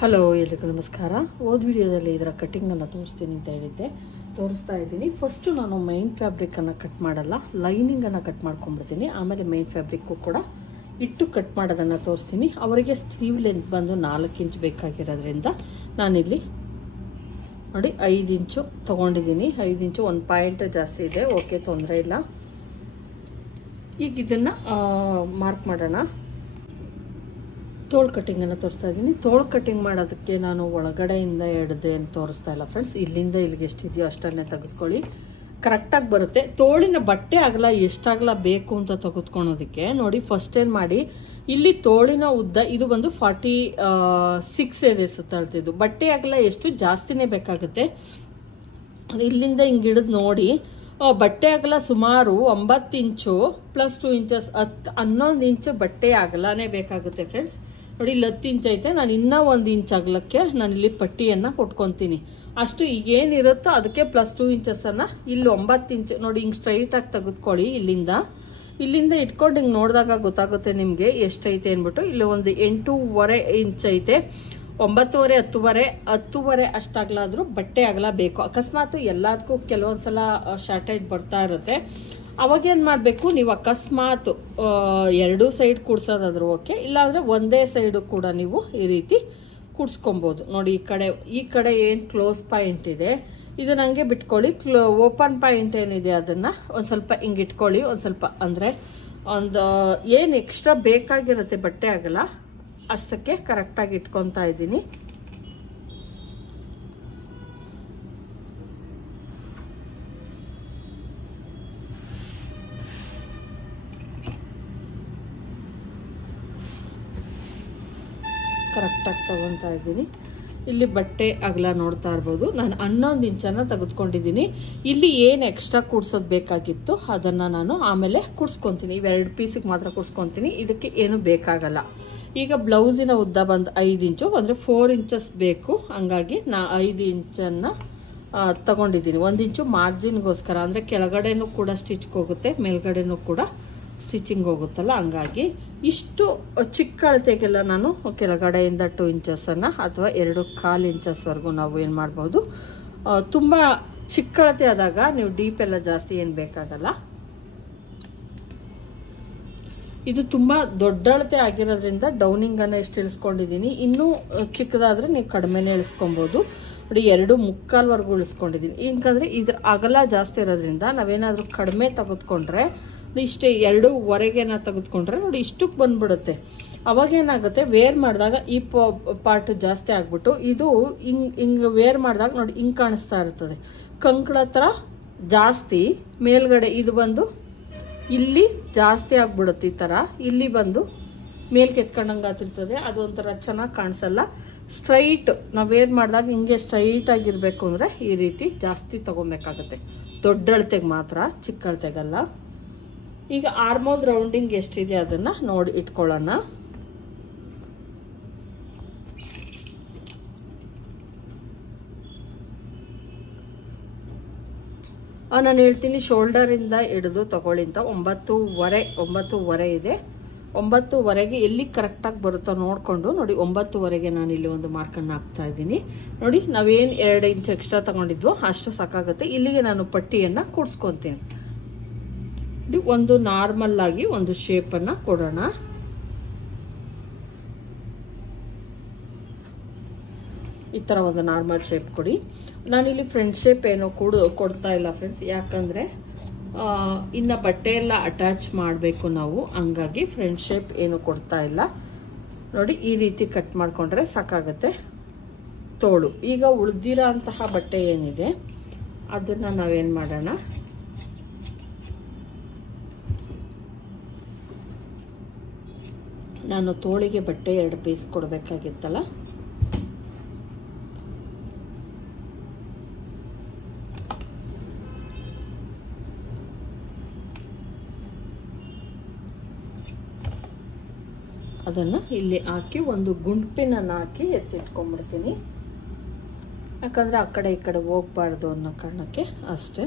Hello, ಎಲ್ಲರಿಗೂ ನಮಸ್ಕಾರ. ಹೋದ ವಿಡಿಯೋದಲ್ಲಿ ಇದರ ಕಟ್ಟಿಂಗನ್ನು ತೋರಿಸ್ತೀನಿ ಅಂತ ಹೇಳಿದ್ದೆ, ತೋರಿಸ್ತಾ ಇದ್ದೀನಿ. ಫಸ್ಟು ನಾನು ಮೈನ್ ಫ್ಯಾಬ್ರಿಕನ್ನು ಕಟ್ ಮಾಡಲ್ಲ, ಲೈನಿಂಗನ್ನು ಕಟ್ ಮಾಡ್ಕೊಂಡ್ಬಿಡ್ತೀನಿ. ಆಮೇಲೆ ಮೈನ್ ಫ್ಯಾಬ್ರಿಕ್ಕು ಕೂಡ ಇಟ್ಟು ಕಟ್ ಮಾಡೋದನ್ನು ತೋರಿಸ್ತೀನಿ. ಅವರಿಗೆ ಸ್ಲೀವ್ ಲೆಂತ್ ಬಂದು 4 ಇಂಚ್ ಬೇಕಾಗಿರೋದ್ರಿಂದ ನಾನಿಲ್ಲಿ ನೋಡಿ 5 ಇಂಚು ತೊಗೊಂಡಿದ್ದೀನಿ. 5 ಇಂಚು 1 ಪಾಯಿಂಟ್ ಜಾಸ್ತಿ ಇದೆ, ಓಕೆ, ತೊಂದರೆ ಇಲ್ಲ. ಈಗ ಇದನ್ನು ಮಾರ್ಕ್ ಮಾಡೋಣ. ತೋಳು ಕಟ್ಟಿಂಗನ್ನು ತೋರಿಸ್ತಾ ಇದ್ದೀನಿ. ತೋಳು ಕಟ್ಟಿಂಗ್ ಮಾಡೋದಕ್ಕೆ ನಾನು ಒಳಗಡೆಯಿಂದ ಎಡದೆ ಅಂತ ತೋರಿಸ್ತಾ ಇಲ್ಲ ಫ್ರೆಂಡ್ಸ್. ಇಲ್ಲಿಂದ ಇಲ್ಲಿಗೆ ಎಷ್ಟಿದೆಯೋ ಅಷ್ಟನ್ನೇ ತೆಗೆದುಕೊಳ್ಳಿ, ಕರೆಕ್ಟಾಗಿ ಬರುತ್ತೆ. ತೋಳಿನ ಬಟ್ಟೆ ಆಗಲ್ಲ ಎಷ್ಟಾಗಲ್ಲ ಬೇಕು ಅಂತ ತೆಗೆದುಕೊಳ್ಳೋದಕ್ಕೆ ನೋಡಿ, ಫಸ್ಟ್ ಏನು ಮಾಡಿ, ಇಲ್ಲಿ ತೋಳಿನ ಉದ್ದ ಇದು ಬಂದು 46 ಇದೆ ಸುತ್ತಾಳ್ತಿದ್ದು. ಬಟ್ಟೆ ಆಗಲ್ಲ ಎಷ್ಟು ಜಾಸ್ತಿನೇ ಬೇಕಾಗುತ್ತೆ. ಇಲ್ಲಿಂದ ಹಿಂಗೆ ಹಿಡಿದು ನೋಡಿ, ಬಟ್ಟೆ ಅಗಲ ಸುಮಾರು 9 ಇಂಚು ಪ್ಲಸ್ 2 ಇಂಚಸ್ 11 ಇಂಚು ಬಟ್ಟೆ ಅಗಲನೇ ಬೇಕಾಗುತ್ತೆ ಫ್ರೆಂಡ್ಸ್. ನೋಡಿ, ಇಲ್ಲಿ 10 ಇಂಚ್ ಐತೆ. ನಾನು ಇನ್ನೂ 1 ಇಂಚ್ ಅಗಲಕ್ಕೆ ನಾನು ಇಲ್ಲಿ ಪಟ್ಟಿಯನ್ನು ಕೊಟ್ಕೊತೀನಿ. ಅಷ್ಟು ಏನಿರುತ್ತೋ ಅದಕ್ಕೆ ಪ್ಲಸ್ 2 ಇಂಚಸ್ ಅನ್ನ ಇಲ್ಲಿ 9 ಇಂಚ್ ನೋಡಿ ಹಿಂಗೆ ಸ್ಟ್ರೈಟ್ ಆಗಿ ತೆಗೆದುಕೊಳ್ಳಿ. ಇಲ್ಲಿಂದ ಇಟ್ಕೊಂಡು ಹಿಂಗೆ ನೋಡಿದಾಗ ಗೊತ್ತಾಗುತ್ತೆ ನಿಮಗೆ ಎಷ್ಟೈತೆ ಅನ್ಬಿಟ್ಟು. ಇಲ್ಲಿ ಒಂದು 8.5 ಇಂಚ್ ಐತೆ. 9.5 10.5 ಅಷ್ಟಾಗ್ಲಾದ್ರೂ ಬಟ್ಟೆ ಅಗಲ ಬೇಕು. ಅಕಸ್ಮಾತ್ ಎಲ್ಲದಕ್ಕೂ ಕೆಲವೊಂದ್ಸಲ ಶಾರ್ಟೇಜ್ ಬರ್ತಾ ಇರುತ್ತೆ. ಅವಾಗ ಏನ್ ಮಾಡ್ಬೇಕು, ನೀವು ಅಕಸ್ಮಾತ್ 2 ಸೈಡ್ ಕೂಡ್ಸೋದಾದ್ರೂ ಓಕೆ, ಇಲ್ಲಾಂದ್ರೆ ಒಂದೇ ಸೈಡ್ ಕೂಡ ನೀವು ಈ ರೀತಿ ಕೂಡ್ಸ್ಕೊಬಹುದು. ನೋಡಿ, ಈ ಕಡೆ ಏನ್ ಕ್ಲೋಸ್ ಪಾಯಿಂಟ್ ಇದೆ ಇದನ್ನ ಹಂಗೆ ಬಿಟ್ಕೊಳ್ಳಿ. ಓಪನ್ ಪಾಯಿಂಟ್ ಏನಿದೆ ಅದನ್ನ ಒಂದ್ ಸ್ವಲ್ಪ ಹಿಂಗ್ ಇಟ್ಕೊಳ್ಳಿ. ಒಂದ್ ಸ್ವಲ್ಪ ಅಂದ್ರೆ ಒಂದು ಏನ್ ಎಕ್ಸ್ಟ್ರಾ ಬೇಕಾಗಿರುತ್ತೆ ಬಟ್ಟೆ ಆಗಲ್ಲ ಅಷ್ಟಕ್ಕೆ ಕರೆಕ್ಟಾಗಿ ಇಟ್ಕೊತಾ ಇದ್ದೀನಿ. ಕರೆಕ್ಟಾಗಿ ತಗೊತಾ ಇದ್ದೀನಿ. ಇಲ್ಲಿ ಬಟ್ಟೆ ಅಗಲ ನೋಡ್ತಾ ಇರ್ಬೋದು. ನಾನು 11 ಇಂಚನ್ನ ತೆಗೆದುಕೊಂಡಿದ್ದೀನಿ. ಇಲ್ಲಿ ಏನು ಎಕ್ಸ್ಟ್ರಾ ಕೂಡ್ಸೋದು ಬೇಕಾಗಿತ್ತು ಅದನ್ನ ನಾನು ಆಮೇಲೆ ಕೂಡ್ಸ್ಕೊಂತೀನಿ. ಇವೆರಡು ಪೀಸಿಗೆ ಮಾತ್ರ ಕೂಡ್ಸ್ಕೊಂತೀನಿ, ಇದಕ್ಕೆ ಏನು ಬೇಕಾಗಲ್ಲ. ಈಗ ಬ್ಲೌಸಿನ ಉದ್ದ ಬಂದು 5 ಇಂಚು ಅಂದ್ರೆ 4 ಇಂಚಸ್ ಬೇಕು. ಹಂಗಾಗಿ ನಾ 5 ಇಂಚನ್ನ ತಗೊಂಡಿದ್ದೀನಿ. 1 ಇಂಚು ಮಾರ್ಜಿನ್ಗೋಸ್ಕರ, ಅಂದ್ರೆ ಕೆಳಗಡೆನೂ ಕೂಡ ಸ್ಟಿಚ್ ಹೋಗುತ್ತೆ, ಮೇಲ್ಗಡೆನೂ ಕೂಡ ಸ್ಟಿಚಿಂಗ್ ಹೋಗುತ್ತಲ್ಲ. ಹಂಗಾಗಿ ಇಷ್ಟು ಚಿಕ್ಕ ಅಳತೆಗೆಲ್ಲ ನಾನು ಕೆಳಗಡೆಯಿಂದ 2 ಇಂಚಸ್ ಅನ್ನ ಅಥವಾ 2.25 ಇಂಚಸ್ ವರೆಗೂ ನಾವು ಏನ್ ಮಾಡಬಹುದು. ತುಂಬಾ ಚಿಕ್ಕ ಅಳತೆ ಆದಾಗ ನೀವು ಡೀಪ್ ಎಲ್ಲ ಜಾಸ್ತಿ ಏನ್ ಬೇಕಾಗಲ್ಲ. ಇದು ತುಂಬಾ ದೊಡ್ಡ ಅಳತೆ ಆಗಿರೋದ್ರಿಂದ ಡೌನಿಂಗ್ ಅನ್ನ ಎಷ್ಟು ಇಳಿಸ್ಕೊಂಡಿದ್ದೀನಿ. ಇನ್ನೂ ಚಿಕ್ಕದಾದ್ರೆ ನೀವು ಕಡಿಮೆನೆ ಇಳಿಸ್ಕೊಬಹುದು. ನೋಡಿ, 2.25 ವರೆಗೂ ಇಳಿಸ್ಕೊಂಡಿದ್ದೀನಿ. ಯಾಕಂದ್ರೆ ಇದ್ರ ಅಗಲ ಜಾಸ್ತಿ ಇರೋದ್ರಿಂದ ನಾವೇನಾದ್ರೂ ಕಡಿಮೆ ತೆಗೆದುಕೊಂಡ್ರೆ ಇಷ್ಟೇ 2.25 ತೆಗೆದುಕೊಂಡ್ರೆ ನೋಡಿ ಇಷ್ಟಕ್ಕೆ ಬಂದ್ಬಿಡುತ್ತೆ. ಅವಾಗ ಏನಾಗುತ್ತೆ, ವೇರ್ ಮಾಡಿದಾಗ ಈ ಪಾರ್ಟ್ ಜಾಸ್ತಿ ಆಗ್ಬಿಟ್ಟು ಇದು ಹಿಂಗ್ ವೇರ್ ಮಾಡಿದಾಗ ನೋಡಿ ಹಿಂಗ್ ಕಾಣಿಸ್ತಾ ಇರ್ತದೆ. ಕಂಕಳ ಹತ್ರ ಜಾಸ್ತಿ, ಮೇಲ್ಗಡೆ ಇದು ಬಂದು ಇಲ್ಲಿ ಜಾಸ್ತಿ ಆಗ್ಬಿಡುತ್ತೆ. ಈ ತರ ಇಲ್ಲಿ ಬಂದು ಮೇಲ್ ಕೆತ್ಕೊಂಡಂಗೆ ಆಗ್ತಿರ್ತದೆ. ಅದು ಒಂಥರ ಚೆನ್ನಾಗಿ ಕಾಣಿಸಲ್ಲ. ಸ್ಟ್ರೈಟ್ ನಾವು ವೇರ್ ಮಾಡಿದಾಗ ಹಿಂಗೆ ಸ್ಟ್ರೈಟ್ ಆಗಿರ್ಬೇಕು ಅಂದ್ರೆ ಈ ರೀತಿ ಜಾಸ್ತಿ ತಗೊಬೇಕಾಗತ್ತೆ. ದೊಡ್ಡ ಅಳತೆಗೆ ಮಾತ್ರ, ಚಿಕ್ಕ ಅಳತೆಗಲ್ಲ. ಈಗ ಆರ್ಮೋಲ್ ರೌಂಡಿಂಗ್ ಎಷ್ಟಿದೆ ಅದನ್ನ ನೋಡಿ ಇಟ್ಕೊಳ್ಳೋಣ. ನಾನು ಹೇಳ್ತೀನಿ ಶೋಲ್ಡರ್ ಇಂದ ಹಿಡಿದು ತಗೊಳ್ಳಿ ಅಂತ. 9.25 ಇದೆ. 9.25 ಎಲ್ಲಿ ಕರೆಕ್ಟ್ ಆಗಿ ಬರುತ್ತೋ ನೋಡ್ಕೊಂಡು ನೋಡಿ 9.25 ನಾನು ಇಲ್ಲಿ ಒಂದು ಮಾರ್ಕನ್ನು ಹಾಕ್ತಾ ಇದ್ದೀನಿ. ನೋಡಿ, ನಾವೇನ್ 2 ಇಂಚ್ ಎಕ್ಸ್ಟ್ರಾ ತಗೊಂಡಿದ್ವೋ ಅಷ್ಟು ಸಾಕಾಗುತ್ತೆ. ಇಲ್ಲಿಗೆ ನಾನು ಪಟ್ಟಿಯನ್ನ ಕೂಡ್ಸ್ಕೊಂತೀನಿ. ಒಂದು ನಾರ್ಮಲ್ ಆಗಿ ಒಂದು ಶೇಪ್ ಅನ್ನ ಕೊಡೋಣ. ಈ ತರ ಒಂದು ನಾರ್ಮಲ್ ಶೇಪ್ ಕೊಡಿ. ನಾನಿಲ್ಲಿ ಫ್ರಂಟ್ ಶೇಪ್ ಏನೋ ಕೊಡ್ತಾ ಇಲ್ಲ ಫ್ರೆಂಡ್ಸ್, ಯಾಕಂದ್ರೆ ಇನ್ನ ಬಟ್ಟೆ ಎಲ್ಲ ಅಟ್ಯಾಚ್ ಮಾಡಬೇಕು ನಾವು, ಹಂಗಾಗಿ ಫ್ರಂಟ್ ಶೇಪ್ ಏನು ಕೊಡ್ತಾ ಇಲ್ಲ. ನೋಡಿ, ಈ ರೀತಿ ಕಟ್ ಮಾಡ್ಕೊಂಡ್ರೆ ಸಾಕಾಗತ್ತೆ ತೋಳು. ಈಗ ಉಳಿದಿರೋ ಅಂತಹ ಬಟ್ಟೆ ಏನಿದೆ ಅದನ್ನ ನಾವೇನ್ ಮಾಡೋಣ, ನಾನು ತೋಳಿಗೆ ಬಟ್ಟೆ 2 ಪೀಸ್ ಕೊಡಬೇಕಾಗಿತ್ತಲ್ಲ, ಅದನ್ನ ಇಲ್ಲಿ ಹಾಕಿ ಒಂದು ಗುಂಡ್ಪಿನನ್ನ ಹಾಕಿ ಎತ್ತಿಟ್ಕೊಂಡ್ಬಿಡ್ತೀನಿ. ಯಾಕಂದ್ರೆ ಆ ಕಡೆ ಈ ಕಡೆ ಹೋಗ್ಬಾರ್ದು ಅನ್ನೋ ಕಾರಣಕ್ಕೆ ಅಷ್ಟೇ.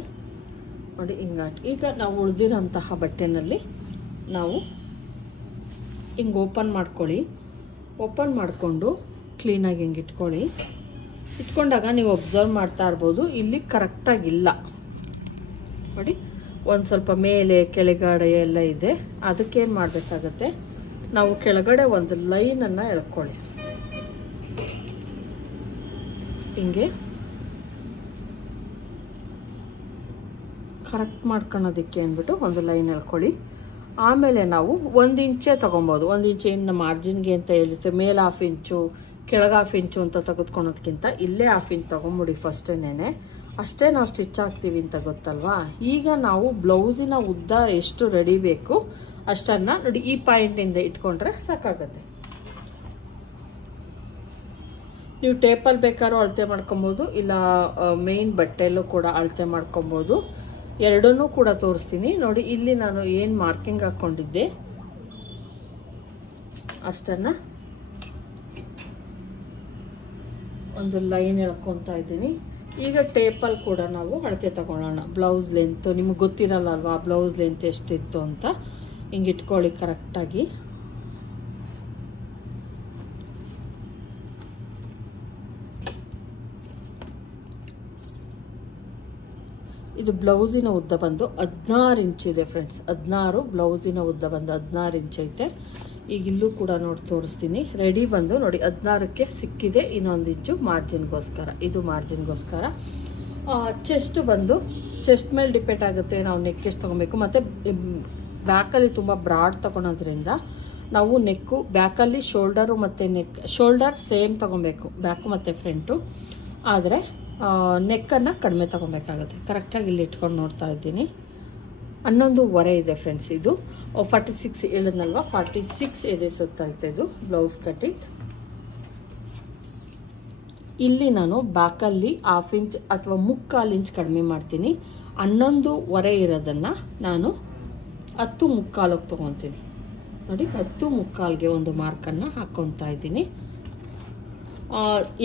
ನೋಡಿ, ಹಿಂಗಾಗಿ ಈಗ ನಾವು ಉಳಿದಿರೋಂತಹ ಬಟ್ಟೆನಲ್ಲಿ ನಾವು ಹಿಂಗೆ ಓಪನ್ ಮಾಡ್ಕೊಳ್ಳಿ. ಓಪನ್ ಮಾಡಿಕೊಂಡು ಕ್ಲೀನಾಗಿ ಹಿಂಗೆ ಇಟ್ಕೊಳ್ಳಿ. ಇಟ್ಕೊಂಡಾಗ ನೀವು ಒಬ್ಸರ್ವ್ ಮಾಡ್ತಾ ಇರ್ಬೋದು, ಇಲ್ಲಿ ಕರೆಕ್ಟಾಗಿಲ್ಲ ನೋಡಿ, ಒಂದು ಸ್ವಲ್ಪ ಮೇಲೆ ಕೆಳಗಡೆ ಎಲ್ಲ ಇದೆ. ಅದಕ್ಕೇನು ಮಾಡಬೇಕಾಗತ್ತೆ, ನಾವು ಕೆಳಗಡೆ ಒಂದು ಲೈನನ್ನು ಎಳ್ಕೊಳ್ಳಿ. ಹಿಂಗೆ ಕರೆಕ್ಟ್ ಮಾಡ್ಕೊಳ್ಳೋದಕ್ಕೆ ಅಂದ್ಬಿಟ್ಟು ಒಂದು ಲೈನ್ ಎಳ್ಕೊಳ್ಳಿ. ಆಮೇಲೆ ನಾವು 1 ಇಂಚೇ ತೊಗೊಬೋದು. 1 ಇಂಚ್ ಇನ್ನು ಮಾರ್ಜಿನ್ಗೆ ಅಂತ ಹೇಳಿದ್ರೆ ಮೇಲೆ 1/2 ಇಂಚು ಕೆಳಗೆ 1/2 ಇಂಚು ಅಂತ ತೆಗೆದುಕೊಳೋದಕ್ಕಿಂತ ಇಲ್ಲೇ 1/2 ಇಂಚ್ ತೊಗೊಂಬಿಡಿ ಫಸ್ಟೇನೆ. ಅಷ್ಟೇ ನಾವು ಸ್ಟಿಚ್ ಹಾಕ್ತೀವಿ ಅಂತ ಗೊತ್ತಲ್ವಾ. ಈಗ ನಾವು ಬ್ಲೌಸಿನ ಉದ್ದ ಎಷ್ಟು ರೆಡಿ ಬೇಕು ಅಷ್ಟನ್ನು ನೋಡಿ ಈ ಪಾಯಿಂಟಿಂದ ಇಟ್ಕೊಂಡ್ರೆ ಸಾಕಾಗತ್ತೆ. ನೀವು ಟೇಪಲ್ಲಿ ಬೇಕಾದ್ರೂ ಅಳತೆ ಮಾಡ್ಕೊಬೋದು, ಇಲ್ಲ ಮೇನ್ ಬಟ್ಟೆಯಲ್ಲೂ ಕೂಡ ಅಳತೆ ಮಾಡ್ಕೊಬೋದು. ಎರಡನ್ನೂ ಕೂಡ ತೋರಿಸ್ತೀನಿ ನೋಡಿ. ಇಲ್ಲಿ ನಾನು ಏನು ಮಾರ್ಕಿಂಗ್ ಹಾಕ್ಕೊಂಡಿದ್ದೆ ಅಷ್ಟನ್ನು ಒಂದು ಲೈನ್ ಎಳ್ಕೊತಾ ಇದ್ದೀನಿ. ಈಗ ಟೇಪಲ್ಲಿ ಕೂಡ ನಾವು ಅಳತೆ ತಗೊಳ್ಳೋಣ. ಬ್ಲೌಸ್ ಲೆಂತ್ ನಿಮ್ಗೆ ಗೊತ್ತಿರಲ್ಲ ಅಲ್ವಾ, ಬ್ಲೌಸ್ ಲೆಂತ್ ಎಷ್ಟಿತ್ತು ಅಂತ. ಹಿಂಗೆ ಇಟ್ಕೊಳ್ಳಿ ಕರೆಕ್ಟಾಗಿ. ಇದು ಬ್ಲೌಸಿನ ಉದ್ದ ಬಂದು 16 ಇಂಚ್ ಇದೆ ಫ್ರೆಂಡ್ಸ್. 16 ಬ್ಲೌಸಿನ ಉದ್ದ ಬಂದು 16 ಇಂಚ್ ಐತೆ. ಈಗ ಇಲ್ಲೂ ಕೂಡ ನೋಡಿ ತೋರಿಸ್ತೀನಿ. ರೆಡಿ ಬಂದು ನೋಡಿ 16ಕ್ಕೆ ಸಿಕ್ಕಿದೆ ಇನ್ನೊಂದು ಇಂಚು ಮಾರ್ಜಿನ್ಗೋಸ್ಕರ. ಇದು ಮಾರ್ಜಿನ್ಗೋಸ್ಕರ. ಚೆಸ್ಟ್ ಬಂದು ಚೆಸ್ಟ್ ಮೇಲೆ ಡಿಪೆಂಡ್ ಆಗುತ್ತೆ ನಾವು ನೆಕ್ ಎಷ್ಟು ತೊಗೊಬೇಕು. ಮತ್ತು ಬ್ಯಾಕಲ್ಲಿ ತುಂಬ ಬ್ರಾಡ್ ತೊಗೊಳೋದ್ರಿಂದ ನಾವು ನೆಕ್ಕು ಬ್ಯಾಕಲ್ಲಿ ಶೋಲ್ಡರು ಮತ್ತು ನೆಕ್, ಶೋಲ್ಡರ್ ಸೇಮ್ ತೊಗೊಬೇಕು ಬ್ಯಾಕು ಮತ್ತು ಫ್ರಂಟು. ಆದರೆ ನೆಕ್ಕನ್ನು ಕಡಿಮೆ ತೊಗೊಬೇಕಾಗುತ್ತೆ. ಕರೆಕ್ಟಾಗಿ ಇಲ್ಲಿ ಇಟ್ಕೊಂಡು ನೋಡ್ತಾ ಇದ್ದೀನಿ. 11.5 ಇದೆ ಫ್ರೆಂಡ್ಸ್. ಇದು 46 ಹೇಳಿದ್ನಲ್ವಾ, 46 ಇದೆ ಸುತ್ತೈತೆ ಇದು ಬ್ಲೌಸ್ ಕಟಿಂಗ್. ಇಲ್ಲಿ ನಾನು ಬ್ಯಾಕಲ್ಲಿ 1/2 ಇಂಚ್ ಅಥವಾ 3/4 ಇಂಚ್ ಕಡಿಮೆ ಮಾಡ್ತೀನಿ. 11.5 ಇರೋದನ್ನು ನಾನು 10.75 ತೊಗೊತೀನಿ ನೋಡಿ. 10.75ಗೆ ಒಂದು ಮಾರ್ಕನ್ನು ಹಾಕ್ಕೊತಾ ಇದ್ದೀನಿ.